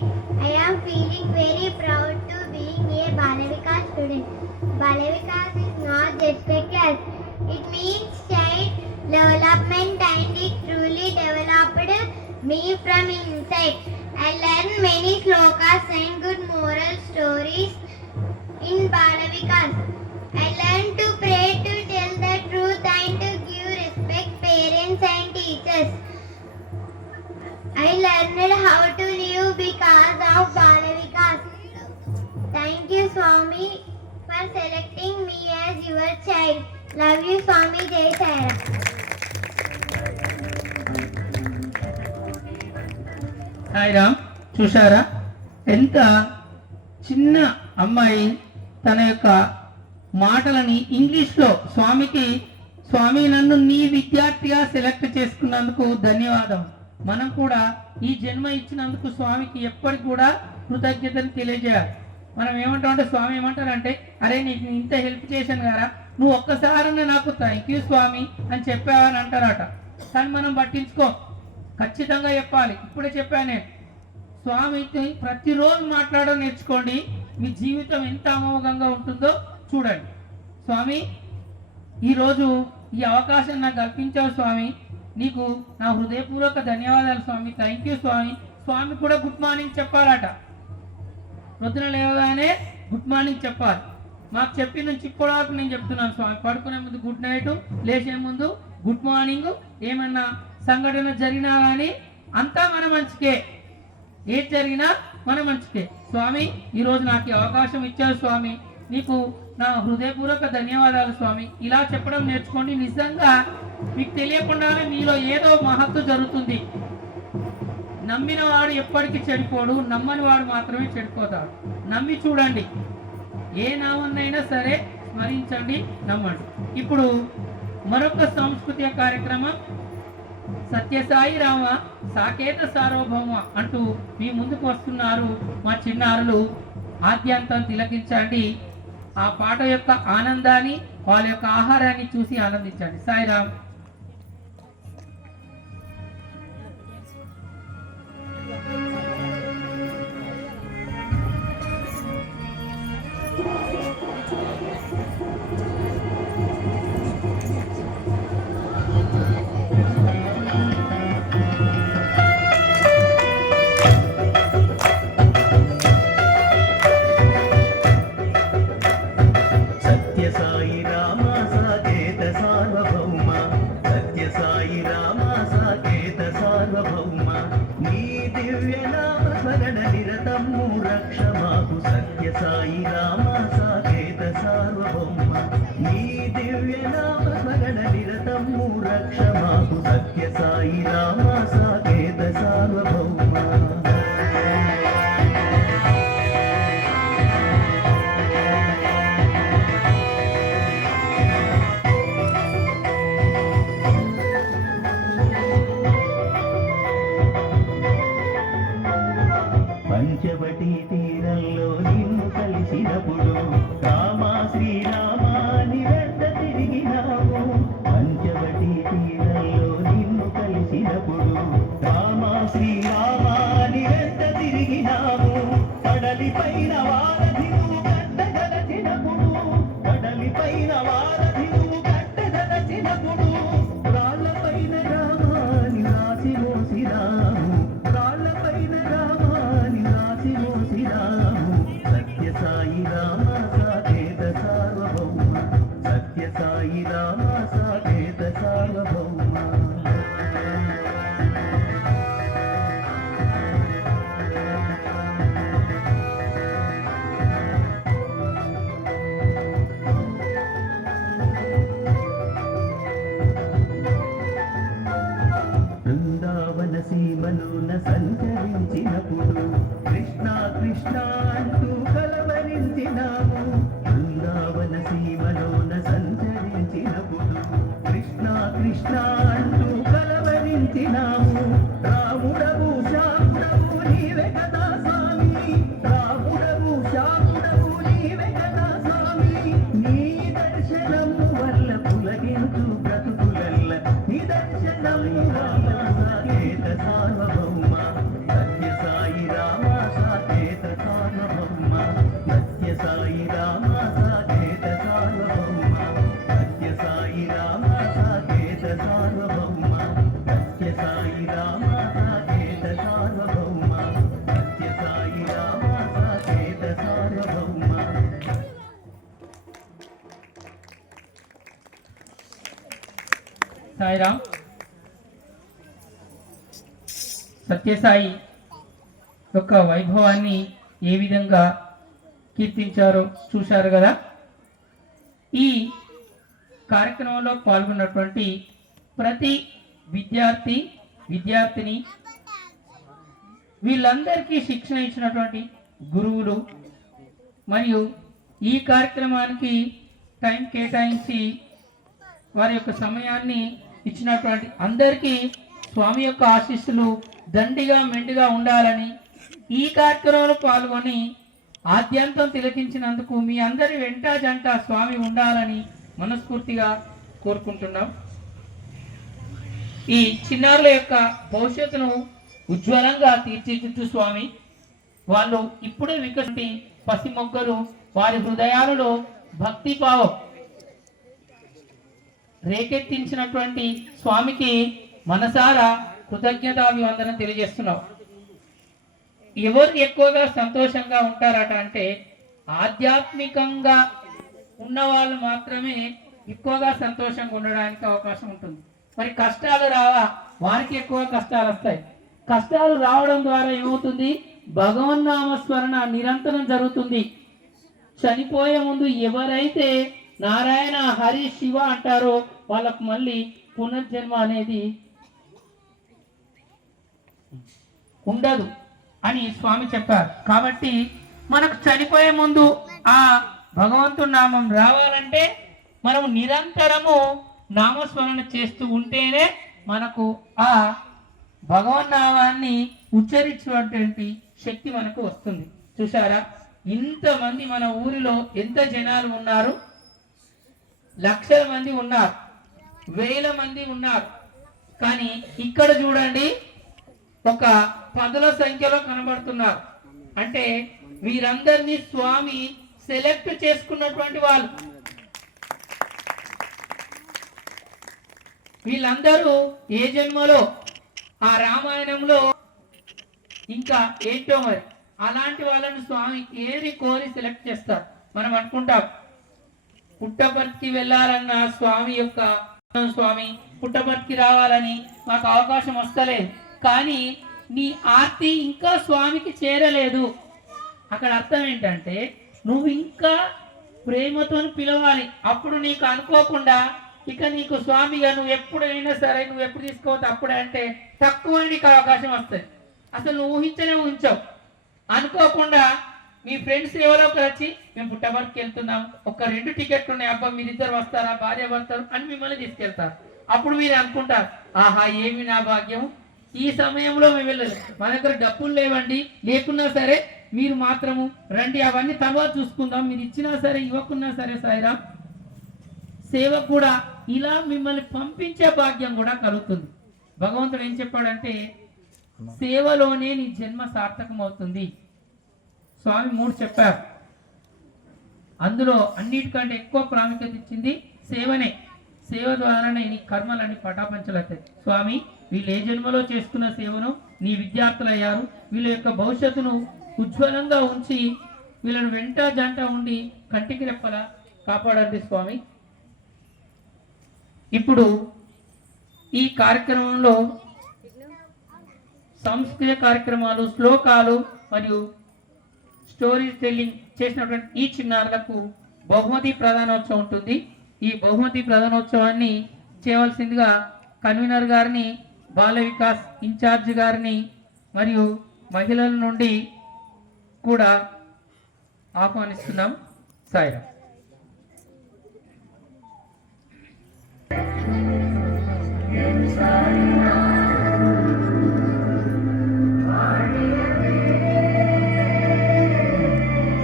I am feeling very proud to being a Balavika student. Balavika is not just a class. It means child development and it truly developed me from inside. I learned many slokas and good moral stories in Balavikas. I learned to pray, to tell the truth and to give respect parents and teachers. I learned how to live because of Balavikas. Thank you Swami for selecting me as your child. Love you Swami. Jai Sairam. Sairam, చూశారా ఎంత చిన్న అమ్మాయి తన యొక్క మాటలని ఇంగ్లీష్లో స్వామి నన్ను నీ విద్యార్థిగా సెలెక్ట్ చేసుకున్నందుకు ధన్యవాదం. మనం కూడా ఈ జన్మ ఇచ్చినందుకు స్వామికి ఎప్పటికి కూడా కృతజ్ఞతను తెలియజేయాలి. మనం ఏమంటామంటే స్వామి ఏమంటారంటే, అరే నీకు ఇంత హెల్ప్ చేశాను కదా, నువ్వు ఒక్కసారన్నా నాకు థ్యాంక్ యూ స్వామి అని చెప్పావని అంటారట. కానీ మనం పట్టించుకో, ఖచ్చితంగా చెప్పాలి. ఇప్పుడే చెప్పాను నేను, స్వామితో ప్రతిరోజు మాట్లాడడం నేర్చుకోండి. మీ జీవితం ఎంత అమోఘంగా ఉంటుందో చూడండి. స్వామి ఈరోజు ఈ అవకాశం నాకు కల్పించావు స్వామి, నీకు నా హృదయపూర్వక ధన్యవాదాలు స్వామి. థ్యాంక్ యూ స్వామి. స్వామి కూడా గుడ్ మార్నింగ్ చెప్పాలట. పొద్దున లేవగానే గుడ్ మార్నింగ్ చెప్పాలి. మాకు చెప్పి నుంచి ఇప్పటివరకు నేను చెప్తున్నాను స్వామి. పడుకునే ముందు గుడ్ నైట్, లేచే ముందు గుడ్ మార్నింగ్. ఏమన్నా సంఘటన జరిగినా కానీ అంతా మన మంచికే, ఏది జరిగినా మన మంచికే. స్వామి ఈరోజు నాకు ఈ అవకాశం ఇచ్చారు స్వామి, నీకు నా హృదయపూర్వక ధన్యవాదాలు స్వామి. ఇలా చెప్పడం నేర్చుకోండి. నిజంగా మీకు తెలియకుండానే మీలో ఏదో మహత్తు జరుగుతుంది. నమ్మిన వాడు ఎప్పటికీ చెడిపోడు, నమ్మని వాడు మాత్రమే చెడిపోతాడు. నమ్మి చూడండి, ఏ నామన్నైనా సరే స్మరించండి, నమ్మండి. ఇప్పుడు మరొక సాంస్కృతిక కార్యక్రమం సత్యసాయి రామ సాకేత సార్వభౌమ అంటూ మీ ముందుకు వస్తున్నారు మా చిన్నారులు ఆద్యంతం తిలకించండి. ఆ పాట యొక్క ఆనందాన్ని, వాళ్ళ యొక్క ఆహారాన్ని చూసి ఆనందించండి. సాయిరామ్. సత్య సాయి రామ సాకేత సార్వభౌమ, సత్య సాయి రామ సాకేత సార్వభౌమ, నీ దివ్య నామ స్మరణ నిరతము రక్ష మాకు. సత్య సాయి రామ సాకేత సార్వభౌమ, నీ దివ్య నామ స్మరణ నిరతము రక్ష మాకు. సత్య సాయి రామ సాకేత సార్వభౌమ. పంచవటి తీరంలో నిన్ను కలిసినప్పుడు రామా శ్రీరామాని వెంట తిరిగినాము. పంచవటి తీరంలో నిన్ను కలిసినప్పుడు రామా శ్రీరామాని వెంట తిరిగినాము. కడలి పైన వారధి నువ్వు కట్టగలచినప్పుడు, కడలి పైన వారధి నువ్వు కట్టగలచినప్పుడు, రాళ్ళ పైన రామాని రాసి మోసినాము, రాళ్ళ పైన రామాని రాసి మోసినాము. సత్య సాయి రామ సాకేత సార్వభౌమ, సత్య సాయి రామ సాకేత సార్వభౌమ. బృందావన సీమలోన సంచరించినప్పుడు కృష్ణ కృష్ణ అంటూ కలవరించినాము. బృందావన సీమలోన సంచరించినప్పుడు కృష్ణ కృష్ణ అంటూ కలవరించినాము. రాముడవు శ్యాముడవు నీవే కదా స్వామి, రాముడవు శ్యాముడవు నీవే కదా స్వామి. నీ దర్శనము వల్ల పులగించు బ్రతుకులల్ల, నీ దర్శనము వల్ల సాకేత సార్వభౌమ. సత్య సాయి రామ సాకేత సార్వభౌమ, సత్య సాయి రామ సాకేత సార్వభౌమ, సత్య సాయి రామ సాకేత సార్వభౌమ, సత్య సాయి రామ సాకేత సార్వభౌమ, సత్య సాయి రామ సాకేత సార్వభౌమ. సాయిరామ్. సత్యసాయి యొక్క వైభవాన్ని ఏ విధంగా కీర్తించారో చూశారు కదా. ఈ కార్యక్రమంలో పాల్గొన్నటువంటి ప్రతి విద్యార్థి విద్యార్థిని, వీళ్ళందరికీ శిక్షణ ఇచ్చినటువంటి గురువులు, మరియు ఈ కార్యక్రమానికి టైం కేటాయించి వారి యొక్క సమయాన్ని ఇచ్చినటువంటి అందరికీ స్వామి యొక్క ఆశీస్సులు దండిగా మెండుగా ఉండాలని, ఈ కార్యక్రమంలో పాల్గొని ఆద్యంతం తిలకించినందుకు మీ అందరి వెంట జంట స్వామి ఉండాలని మనస్ఫూర్తిగా కోరుకుంటున్నాం. ఈ చిన్నారుల యొక్క భవిష్యత్తును ఉజ్వలంగా తీర్చిదిద్దు స్వామి. వాళ్ళు ఇప్పుడే వికటి పసి మొగ్గలు, వారి హృదయాలలో భక్తి భావం రేకెత్తించినటువంటి స్వామికి మనసారా కృతజ్ఞతాభివందనం తెలియజేస్తున్నాం. ఎవరు ఎక్కువగా సంతోషంగా ఉంటారట అంటే ఆధ్యాత్మికంగా ఉన్న వాళ్ళు మాత్రమే ఎక్కువగా సంతోషంగా ఉండడానికి అవకాశం ఉంటుంది. మరి కష్టాలు రావా, వారికి ఎక్కువ కష్టాలు వస్తాయి. కష్టాలు రావడం ద్వారా ఏమవుతుంది, భగవన్నామస్మరణ నిరంతరం జరుగుతుంది. చనిపోయే ముందు ఎవరైతే నారాయణ హరి శివ అంటారో వాళ్ళకు మళ్ళీ పునర్జన్మ అనేది ఉండదు అని స్వామి చెప్పారు. కాబట్టి మనకు చనిపోయే ముందు ఆ భగవంతుడి నామం రావాలంటే మనం నిరంతరము నామస్మరణ చేస్తూ ఉంటేనే మనకు ఆ భగవన్నామాన్ని ఉచ్చరించేటువంటి శక్తి మనకు వస్తుంది. చూసారా, ఇంతమంది మన ఊరిలో ఎంత జనాలు ఉన్నారు? లక్షల మంది ఉన్నారు, వేల మంది ఉన్నారు. కానీ ఇక్కడ చూడండి, ఒక పదుల సంఖ్యలో కనబడుతున్నారు. అంటే వీరందరినీ స్వామి సెలెక్ట్ చేసుకున్నటువంటి వాళ్ళు. వీళ్ళందరూ ఏ జన్మలో ఆ రామాయణంలో ఇంకా ఏంటో మరి అలాంటి వాళ్ళని స్వామి ఏరి కోరి సెలెక్ట్ చేస్తారు. మనం అనుకుంటాం పుట్టపర్తికి వెళ్ళాలన్న స్వామి యొక్క స్వామి పుట్టపర్తికి రావాలని మాకు అవకాశం వస్తలేదు, కానీ నీ ఆర్తి ఇంకా స్వామికి చేరలేదు. అక్కడ అర్థం ఏంటంటే నువ్వు ఇంకా ప్రేమతో పిలవాలి. అప్పుడు నీకు అనుకోకుండా ఇక నీకు స్వామిగా నువ్వు ఎప్పుడైనా సరే నువ్వు ఎప్పుడు తీసుకోవచ్చు అప్పుడే అంటే తక్కువ నీకు అవకాశం వస్తుంది. అసలు నువ్వు ఊహించనే ఊహించావు. అనుకోకుండా మీ ఫ్రెండ్స్ ఎవరో ఒకరు వచ్చి మేము పుట్టపర్తికి వెళ్తున్నాం, ఒక 2 టికెట్లు ఉన్నాయి, అబ్బా మీరిద్దరు వస్తారా, భార్య భర్తలు అని మిమ్మల్ని తీసుకెళ్తారు. అప్పుడు మీరు అనుకుంటారు, ఆహా ఏమి నా భాగ్యం, ఈ సమయంలో మేము వెళ్ళలేదు, మా దగ్గర డబ్బులు లేవండి, లేకున్నా సరే మీరు మాత్రము రండి, అవన్నీ తర్వాత చూసుకుందాం, మీరు ఇచ్చినా సరే ఇవ్వకున్నా సరే సాయిరా సేవకు కూడా ఇలా మిమ్మల్ని పంపించే భాగ్యం కూడా కలుగుతుంది. భగవంతుడు ఏం చెప్పాడంటే సేవలోనే నీ జన్మ సార్థకం అవుతుంది. స్వామి 3 చెప్పారు, అందులో అన్నిటికంటే ఎక్కువ ప్రాముఖ్యత ఇచ్చింది సేవనే. సేవ ద్వారానే నీ కర్మలన్నీ పటాపంచలవుతాయి. స్వామి వీళ్ళు ఏ జన్మలో చేసుకున్న సేవను నీ విద్యార్థులు అయ్యారు, వీళ్ళ యొక్క భవిష్యత్తును ఉజ్వలంగా ఉంచి వీళ్ళను వెంట జంట ఉండి కంటికి రెప్పలా కాపాడండి స్వామి. ఇప్పుడు ఈ కార్యక్రమంలో సంస్కృత కార్యక్రమాలు, శ్లోకాలు మరియు స్టోరీ టెల్లింగ్ చేసినటువంటి ఈ చిన్నారులకు బహుమతి ప్రధానోత్సవం ఉంటుంది. ఈ బహుమతి ప్రధానోత్సవాన్ని చేయవలసిందిగా కన్వీనర్ గారిని, బాల వికాస్ ఇన్ఛార్జ్ గారిని మరియు మహిళల నుండి కూడా ఆహ్వానిస్తున్నాం. సాయిరాం.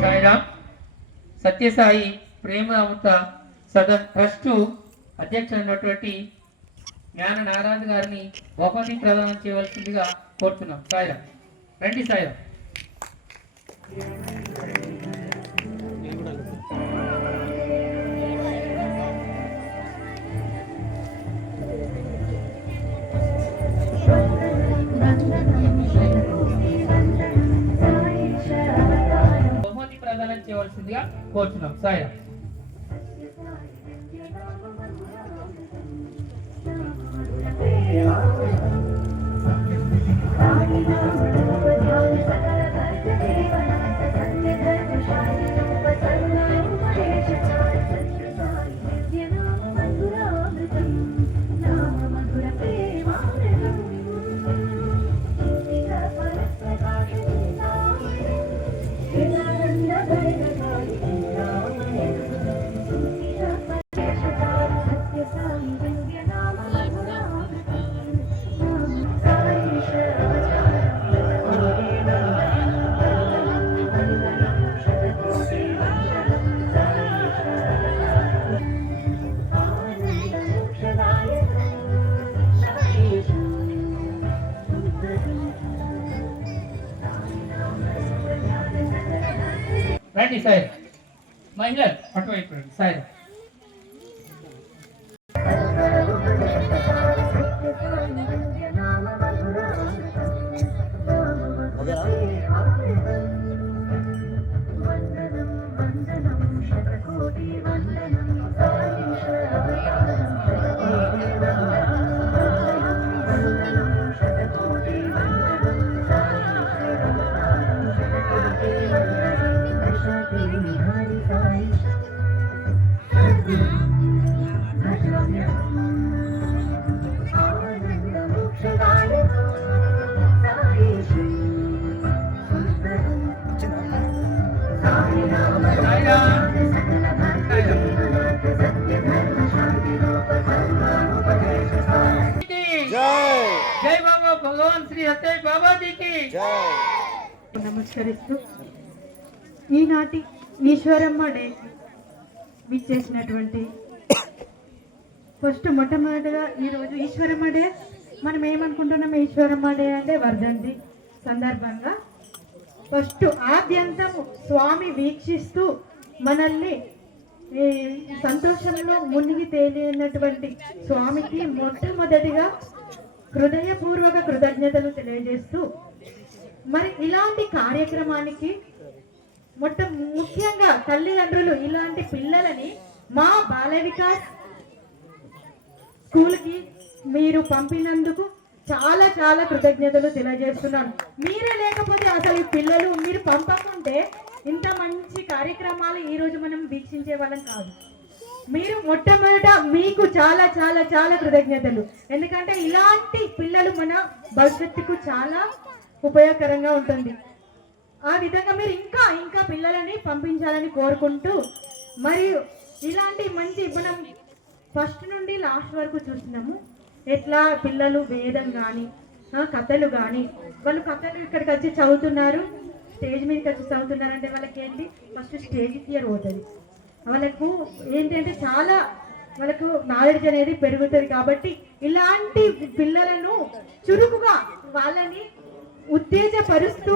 సాయిరాం. సత్యసాయి ప్రేమ అమృత సదన్ ట్రస్ట్ అధ్యక్షుడైనటువంటి జ్ఞాన నారాయణ గారిని బహుమతి ప్రదానం చేయవలసిందిగా కోరుతున్నాం. సాయిరాం. రండి సాయిరాం. బహుమతి ప్రదానం చేయవలసిందిగా కోరుతున్నాం. సాయిరాం. రండి సార్. మహిళలు అటువైపు రండి సార్. జై బాబా భగవాన్ శ్రీ సత్య బాబాజీకి నమస్కరిస్తూ ఈనాటి ఈశ్వరమ్మ డేకి విచ్చేసినటువంటి మొట్టమొదటిగా ఈరోజు ఈశ్వరమ్మ డే. మనం ఏమనుకుంటున్నాం, ఈశ్వరమ్మ డే అంటే వర్ధంతి సందర్భంగా ఆద్యంతం స్వామి వీక్షిస్తూ మనల్ని ఈ సంతోషంలో మునిగి తేలినటువంటి స్వామికి మొట్టమొదటిగా హృదయపూర్వక కృతజ్ఞతలు తెలియజేస్తూ, మరి ఇలాంటి కార్యక్రమానికి ముఖ్యంగా తల్లిదండ్రులు ఇలాంటి పిల్లలని మా బాల వికాస్ స్కూల్కి మీరు పంపినందుకు చాలా చాలా కృతజ్ఞతలు తెలియజేస్తున్నాను. మీరే లేకపోతే అసలు ఈ పిల్లలు మీరు పంపకుంటే ఇంత మంచి కార్యక్రమాలు ఈరోజు మనం వీక్షించే వాళ్ళం కాదు. మీరు మొట్టమొదట మీకు చాలా చాలా చాలా కృతజ్ఞతలు. ఎందుకంటే ఇలాంటి పిల్లలు మన భవిష్యత్తుకు చాలా ఉపయోగకరంగా ఉంటుంది. ఆ విధంగా మీరు ఇంకా ఇంకా పిల్లలని పంపించాలని కోరుకుంటూ, మరియు ఇలాంటి మంచి మనం ఫస్ట్ నుండి లాస్ట్ వరకు చూస్తున్నాము ఎట్లా పిల్లలు వేదం కానీ కథలు కానీ వాళ్ళు కథలు ఇక్కడికి వచ్చి చదువుతున్నారు, స్టేజ్ మీదకి వచ్చి చదువుతున్నారంటే వాళ్ళకి ఏంటి ఫస్ట్ స్టేజ్ ఫియర్ పోతుంది. వాళ్ళకు ఏంటంటే చాలా వాళ్ళకు నాలెడ్జ్ అనేది పెరుగుతుంది. కాబట్టి ఇలాంటి పిల్లలను చురుకుగా వాళ్ళని ఉత్తేజపరుస్తూ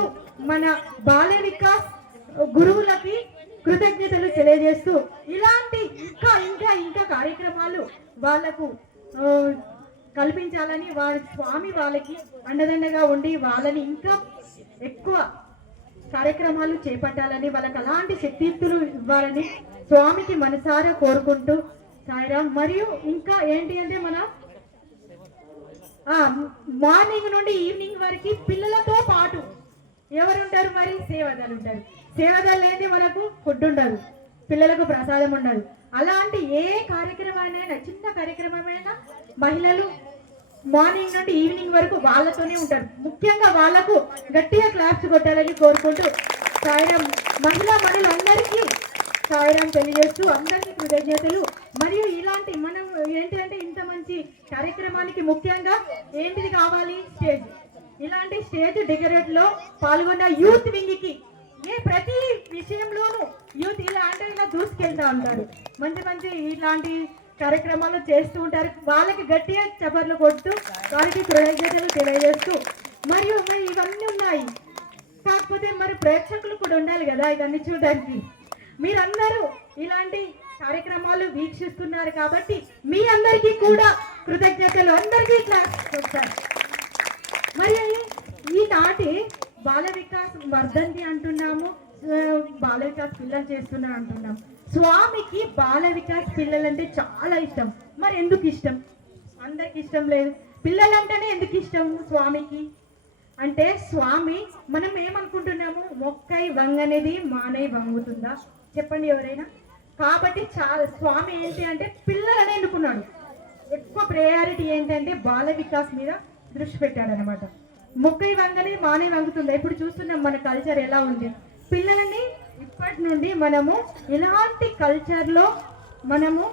మన బాల వికాస్ గురువులకి కృతజ్ఞతలు తెలియజేస్తూ ఇలాంటి ఇంకా ఇంకా ఇంకా కార్యక్రమాలు వాళ్ళకు కల్పించాలని స్వామి వాళ్ళకి అండదండగా ఉండి వాళ్ళని ఇంకా ఎక్కువ కార్యక్రమాలు చేపట్టాలని వాళ్ళకి అలాంటి శక్తియుక్తులు ఇవ్వాలని స్వామికి మనసారా కోరుకుంటూ సాయిరాం. మరియు ఇంకా ఏంటి అంటే మన మార్నింగ్ నుండి ఈవినింగ్ వరకు పిల్లలతో పాటు ఎవరుంటారు, మరి సేవదాలు ఉంటారు. సేవదాలు లేని మనకు ఫుడ్ ఉండదు, పిల్లలకు ప్రసాదం ఉండదు. అలాంటి ఏ కార్యక్రమానైనా చిన్న కార్యక్రమమైనా మహిళలు మార్నింగ్ నుండి ఈవినింగ్ వరకు వాళ్ళతోనే ఉంటారు. ముఖ్యంగా వాళ్ళకు గట్టిగా క్లాప్స్ కొట్టాలని కోరుకుంటూ సాయిరాం. మహిళా మనులందరికీ సాయిరాం తెలియజేస్తూ అందరికీ కృతజ్ఞతలు. మరియు ఇలాంటి మనం ఏంటంటే ఇంత మంచి కార్యక్రమానికి ముఖ్యంగా ఏంటిది కావాలి, స్టేజ్. ఇలాంటి స్టేజ్ డెకరేట్ లో పాల్గొన్న యూత్ వింగ్ కి ప్రతి విషయంలోనూ యూత్ ఇలా అంటే ఇలా దూసుకెళ్తా ఉంటారు. మంచి మంచి ఇలాంటి కార్యక్రమాలు చేస్తూ ఉంటారు. వాళ్ళకి గట్టిగా చపర్లు కొడుతూ వారికి కృతజ్ఞతలు తెలియజేస్తూ, మరియు మరి ఇవన్నీ ఉన్నాయి, కాకపోతే మరి ప్రేక్షకులు కూడా ఉండాలి కదా ఇవన్నీ చూడడానికి. మీరందరూ ఇలాంటి కార్యక్రమాలు వీక్షిస్తున్నారు కాబట్టి మీ అందరికీ కూడా కృతజ్ఞతలు. అందరికీ క్లాస్ వస్తారు. మరి ఈనాటి బాల వికాస్ వర్ధంతి అంటున్నాము, బాల వికాస్ పిల్లలు చేస్తున్నారు అంటున్నాం. స్వామికి బాల వికాస్ పిల్లలంటే చాలా ఇష్టం. మరి ఎందుకు ఇష్టం? అందరికి ఇష్టం లేదు. పిల్లలంటేనే ఎందుకు ఇష్టం స్వామికి అంటే, స్వామి మనం ఏమనుకుంటున్నాము, మొక్కై వంగనేది మానై వంగుతుందా చెప్పండి ఎవరైనా. కాబట్టి చాలా స్వామి ఏంటి అంటే పిల్లలని ఎన్నుకున్నాడు. ఎక్కువ ప్రయారిటీ ఏంటంటే బాల వికాస్ మీద దృష్టి పెట్టాడు అనమాట. మొక్కై వంగనే మానే వంగుతుందా. ఇప్పుడు చూస్తున్నాం మన కల్చర్ ఎలా ఉంది. పిల్లలని ఇప్పటి నుండి మనము ఇలాంటి కల్చర్లో మనము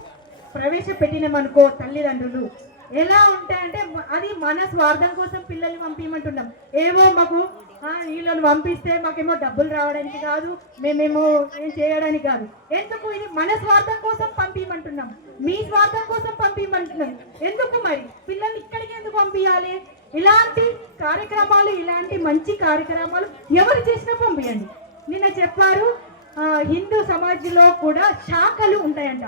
ప్రవేశపెట్టినామనుకో తల్లిదండ్రులు ఎలా ఉంటాయంటే, అది మన స్వార్థం కోసం పిల్లల్ని పంపించమంటున్నాం. ఏమో మాకు వీళ్ళని పంపిస్తే మాకేమో డబ్బులు రావడానికి కాదు, మేమేమో ఏం చేయడానికి కాదు. ఎందుకు? ఇది మన స్వార్థం కోసం పంపించమంటున్నాం, మీ స్వార్థం కోసం పంపించమంటున్నాం. ఎందుకు మరి పిల్లల్ని ఇక్కడికి ఎందుకు పంపించాలి? ఇలాంటి కార్యక్రమాలు, ఇలాంటి మంచి కార్యక్రమాలు ఎవరు చేసినా పంపించండి. నిన్న చెప్పారు హిందూ సమాజ్లో కూడా శాఖలు ఉంటాయంట,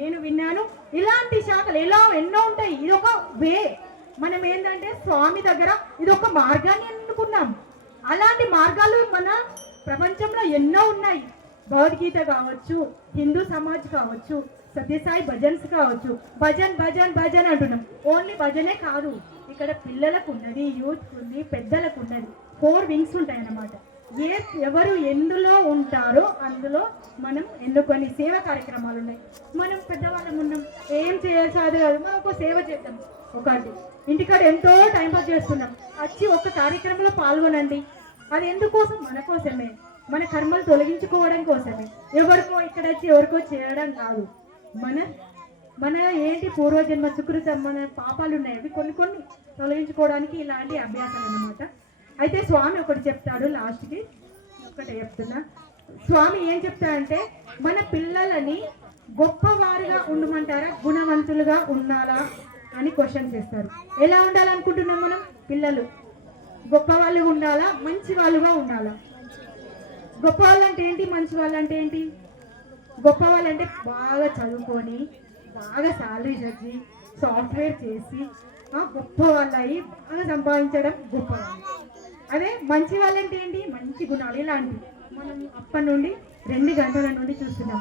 నేను విన్నాను. ఇలాంటి శాఖలు ఎన్నో ఉంటాయి. ఇది ఒక వే. మనం ఏంటంటే స్వామి దగ్గర ఇది ఒక మార్గాన్ని ఎన్నుకున్నాం. అలాంటి మార్గాలు మన ప్రపంచంలో ఎన్నో ఉన్నాయి. భగవద్గీత కావచ్చు, హిందూ సమాజ్ కావచ్చు, సత్యసాయి భజన్స్ కావచ్చు. భజన్ భజన్ భజన్ అంటున్నాం. ఓన్లీ భజనే కాదు, ఇక్కడ పిల్లలకు ఉన్నది, యూత్ ఉంది, పెద్దలకు ఉన్నది. 4 వింగ్స్ ఉంటాయి అన్నమాట. ఎవరు ఎందులో ఉంటారో అందులో మనం ఎన్నుకొని సేవా కార్యక్రమాలు ఉన్నాయి. మనం పెద్దవాళ్ళం ఉన్నాం, ఏం చేయాల్సి కాదు, మనం ఒక సేవ చేద్దాం. ఒకటి ఇంటికాడ ఎంతో టైంపాస్ చేస్తున్నాం, వచ్చి ఒక కార్యక్రమంలో పాల్గొనండి. అది ఎందుకోసం? మన కోసమే, మన కర్మలు తొలగించుకోవడం కోసమే. ఎవరికో ఇక్కడ వచ్చి ఎవరికో చేయడం కాదు. మన ఏంటి పూర్వజన్మ సుకృతం, మన పాపాలు ఉన్నాయి, అవి కొన్ని తొలగించుకోవడానికి ఇలాంటి అభ్యాసాలు అన్నమాట. అయితే స్వామి ఒకటి చెప్తాడు లాస్ట్కి, ఒకటే చెప్తున్నా. స్వామి ఏం చెప్తారంటే మన పిల్లలని గొప్పవారుగా ఉండమంటారా, గుణవంతులుగా ఉండాలా అని క్వశ్చన్ చేస్తారు. ఎలా ఉండాలనుకుంటున్నాం మనం? పిల్లలు గొప్ప వాళ్ళుగా ఉండాలా, మంచి వాళ్ళుగా ఉండాలా? గొప్ప వాళ్ళు అంటే ఏంటి, మంచి వాళ్ళు అంటే ఏంటి? గొప్ప వాళ్ళు అంటే బాగా చదువుకొని, బాగా శాలరీ చచ్చి, సాఫ్ట్వేర్ చేసి గొప్ప వాళ్ళు అయ్యి బాగా సంపాదించడం గొప్ప వాళ్ళు. అదే మంచి వాళ్ళు అంటే ఏంటి? మంచి గుణాలు ఇలాంటివి. మనం అప్పటి నుండి 2 గంటల నుండి చూస్తున్నాం.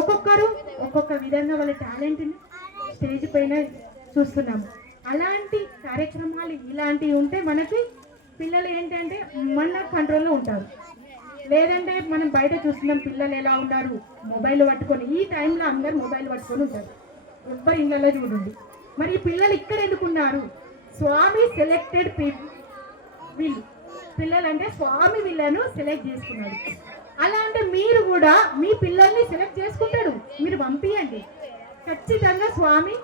ఒక్కొక్కరు ఒక్కొక్క విధంగా వాళ్ళ టాలెంట్ని స్టేజ్ పైన చూస్తున్నాము. అలాంటి కార్యక్రమాలు ఇలాంటివి ఉంటే మనకి పిల్లలు ఏంటంటే మన కంట్రోల్లో ఉంటారు. లేదంటే మనం బయట చూస్తున్నాం పిల్లలు ఎలా ఉన్నారు, మొబైల్ పట్టుకొని. ఈ టైంలో అందరు మొబైల్ పట్టుకొని ఉంటారు, ఎవ్వరి ఇళ్ళలో చూడండి. మరి ఈ పిల్లలు ఇక్కడ ఎందుకున్నారు? స్వామి సెలెక్టెడ్ వీళ్ళు పిల్లలు అంటే స్వామి వీళ్ళను సెలెక్ట్ చేసుకున్నాడు. అలా అంటే మీరు కూడా మీ పిల్లల్ని సెలెక్ట్ చేసుకుంటాడు, మీరు పంపించండి. ఖచ్చితంగా స్వామి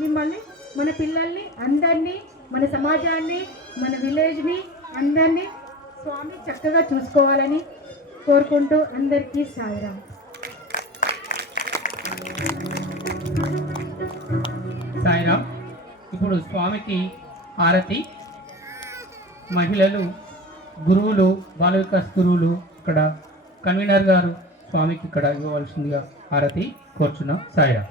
మిమ్మల్ని, మన పిల్లల్ని అందరినీ, మన సమాజాన్ని, మన విలేజ్ని అందరినీ స్వామి చక్కగా చూసుకోవాలని కోరుకుంటూ అందరికీ సాయిరాం. సాయిరాం. ఇప్పుడు స్వామికి హారతి. మహిళలు, గురువులు, బాల వికాస్ గురువులు ఇక్కడ కన్వీనర్ గారు స్వామికి ఇక్కడ ఇవ్వవలసిందిగా హారతి కోరుచున్నాం. సాయిరాం.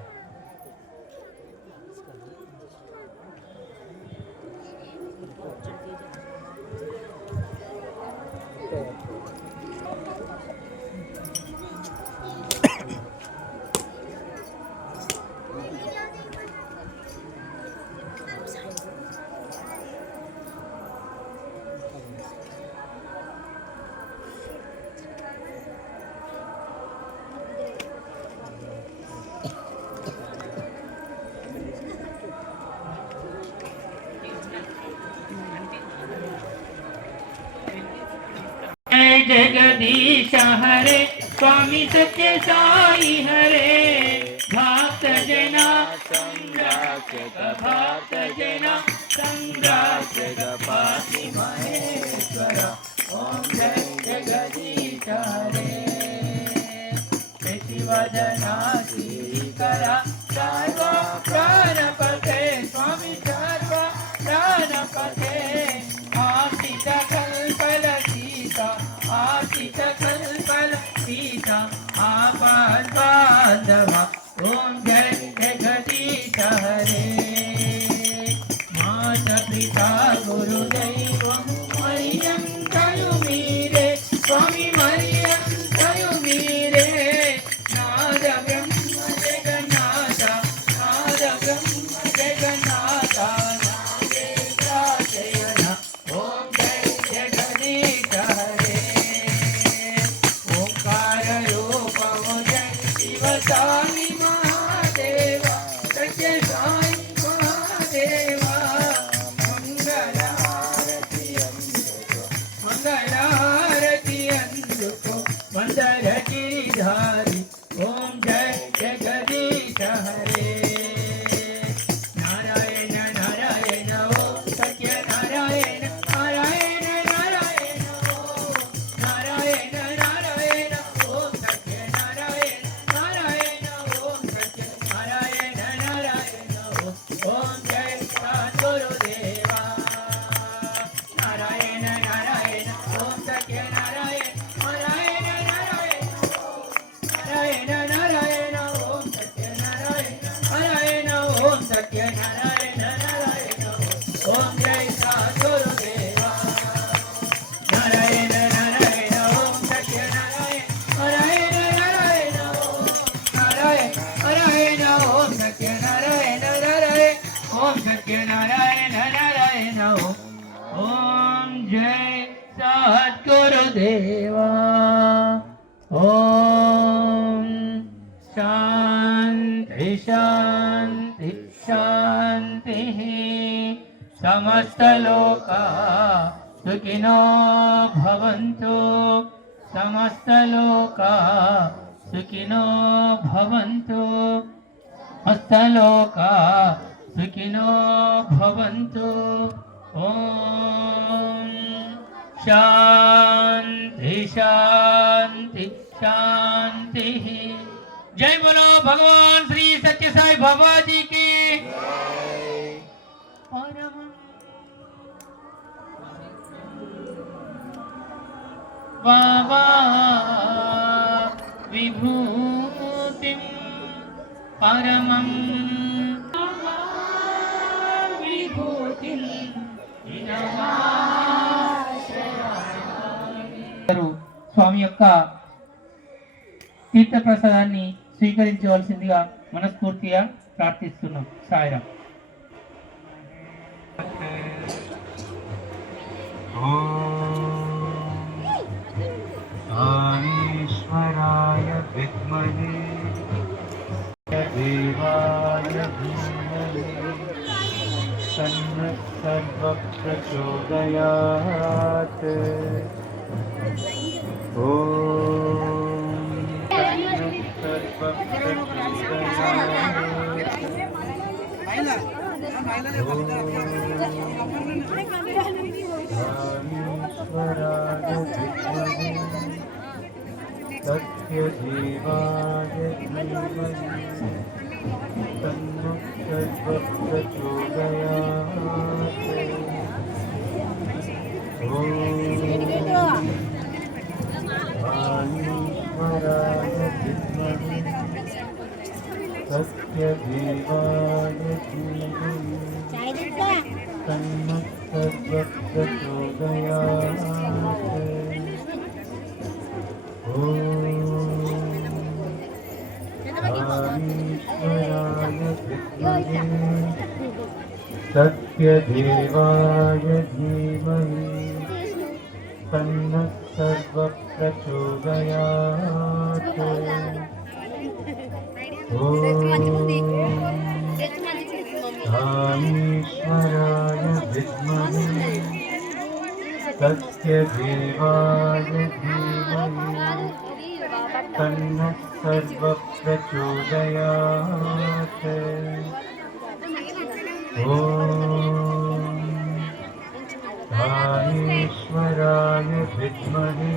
जगदीश हरे स्वामी सत्य साई हरे भक्त जना संरक्षक भक्त जना संरक्षक पाति महेश्वर ओम जय जगदीश हरे शिवजना श्रीकरा सर्व प्राणपते स्वामी सर्व प्राणपते आशित कल्पल आशित कल्पल सीता आपाद बांधवा ओम जय जगदीश हरे माता पिता गुरुदेव मरियम कयु मीरे स्वामी मरियम कयु मीरे नाद ब्रह्म जगन्नाथ नाद ब्रह्म जगन्नाथ नागेन्द्राशयन ओम जय जगदीश हरे स्वामी महादेवा सत्य साई महादेवा मंगलारती अंधुको मंदर गिरिधारी ओम जय जगदीश हरे नारायण नारायण ओम सत्य नारायण नारायण नारायण ओम नारायण नारायण ओम सत्य नारायण ओम जय सद्गुरुदेवा नारायण नारायण ओम सत्य नारायण नारायण नारायण नारायण नारायण ओम सत्य नारायण नारायण ओम सत्य नारायण नारायण ओम जय सद्गुरुदेवा नारायण नारायण ओम सत्य नारायण नारायण नारायण नारायण नारायण ओम सत्य नारायण ओम सत्य नारायण नारायण ओम जय सद्गुरुदेवा ओम शांति शांति शांति समस्त लोका सुखिनो भवन्तु समस्त लोका सुखिनो भवन्तु हस्तलोका सुखिनो भवन्तु ओम शांति शांति शांति। जय बोलो भगवान श्री सत्य साई बाबा जी की। परमं बाबा विभूतिं परमं विभूतिं స్వామి యొక్క తీర్థప్రసాదాన్ని స్వీకరించవలసిందిగా మనస్ఫూర్తిగా ప్రార్థిస్తున్నాం. సాయిరాం. ఈశ్వరాయ విద్మహే దేవాయ ధీమహి తన్నః సర్వప్రచోదయాత్. ఓం తన్నః सत्यदेवाय धीमहि तन्नः सर्वप्रचोदयात्. ॐ ईश्वराय विद्महे सत्यदेवाय धीमहि तन्नः सर्वप्रचोदयात्. ईश्वराय विद्महे सत्यदेवाय धीमहि तन्नः सर्वप्रचोदयात्. ईश्वराय विद्महे सत्यदेवाय धीमहि तन्नः सर्वप्रचोदयात्. ईश्वराय विद्महे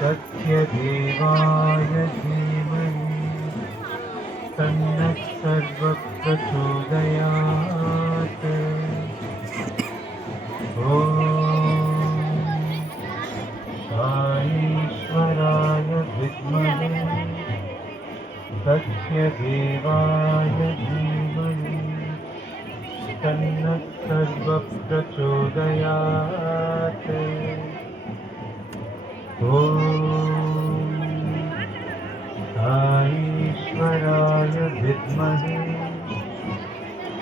सत्यदेवाय धीमहि तन्नः सर्वप्रचोदयात्. ईश्वराय विद्महे सत्यदेवाय धीमहि तन्नः सर्वप्रचोदयात्. ईश्वराय विद्महे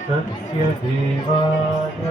सत्यदेवाय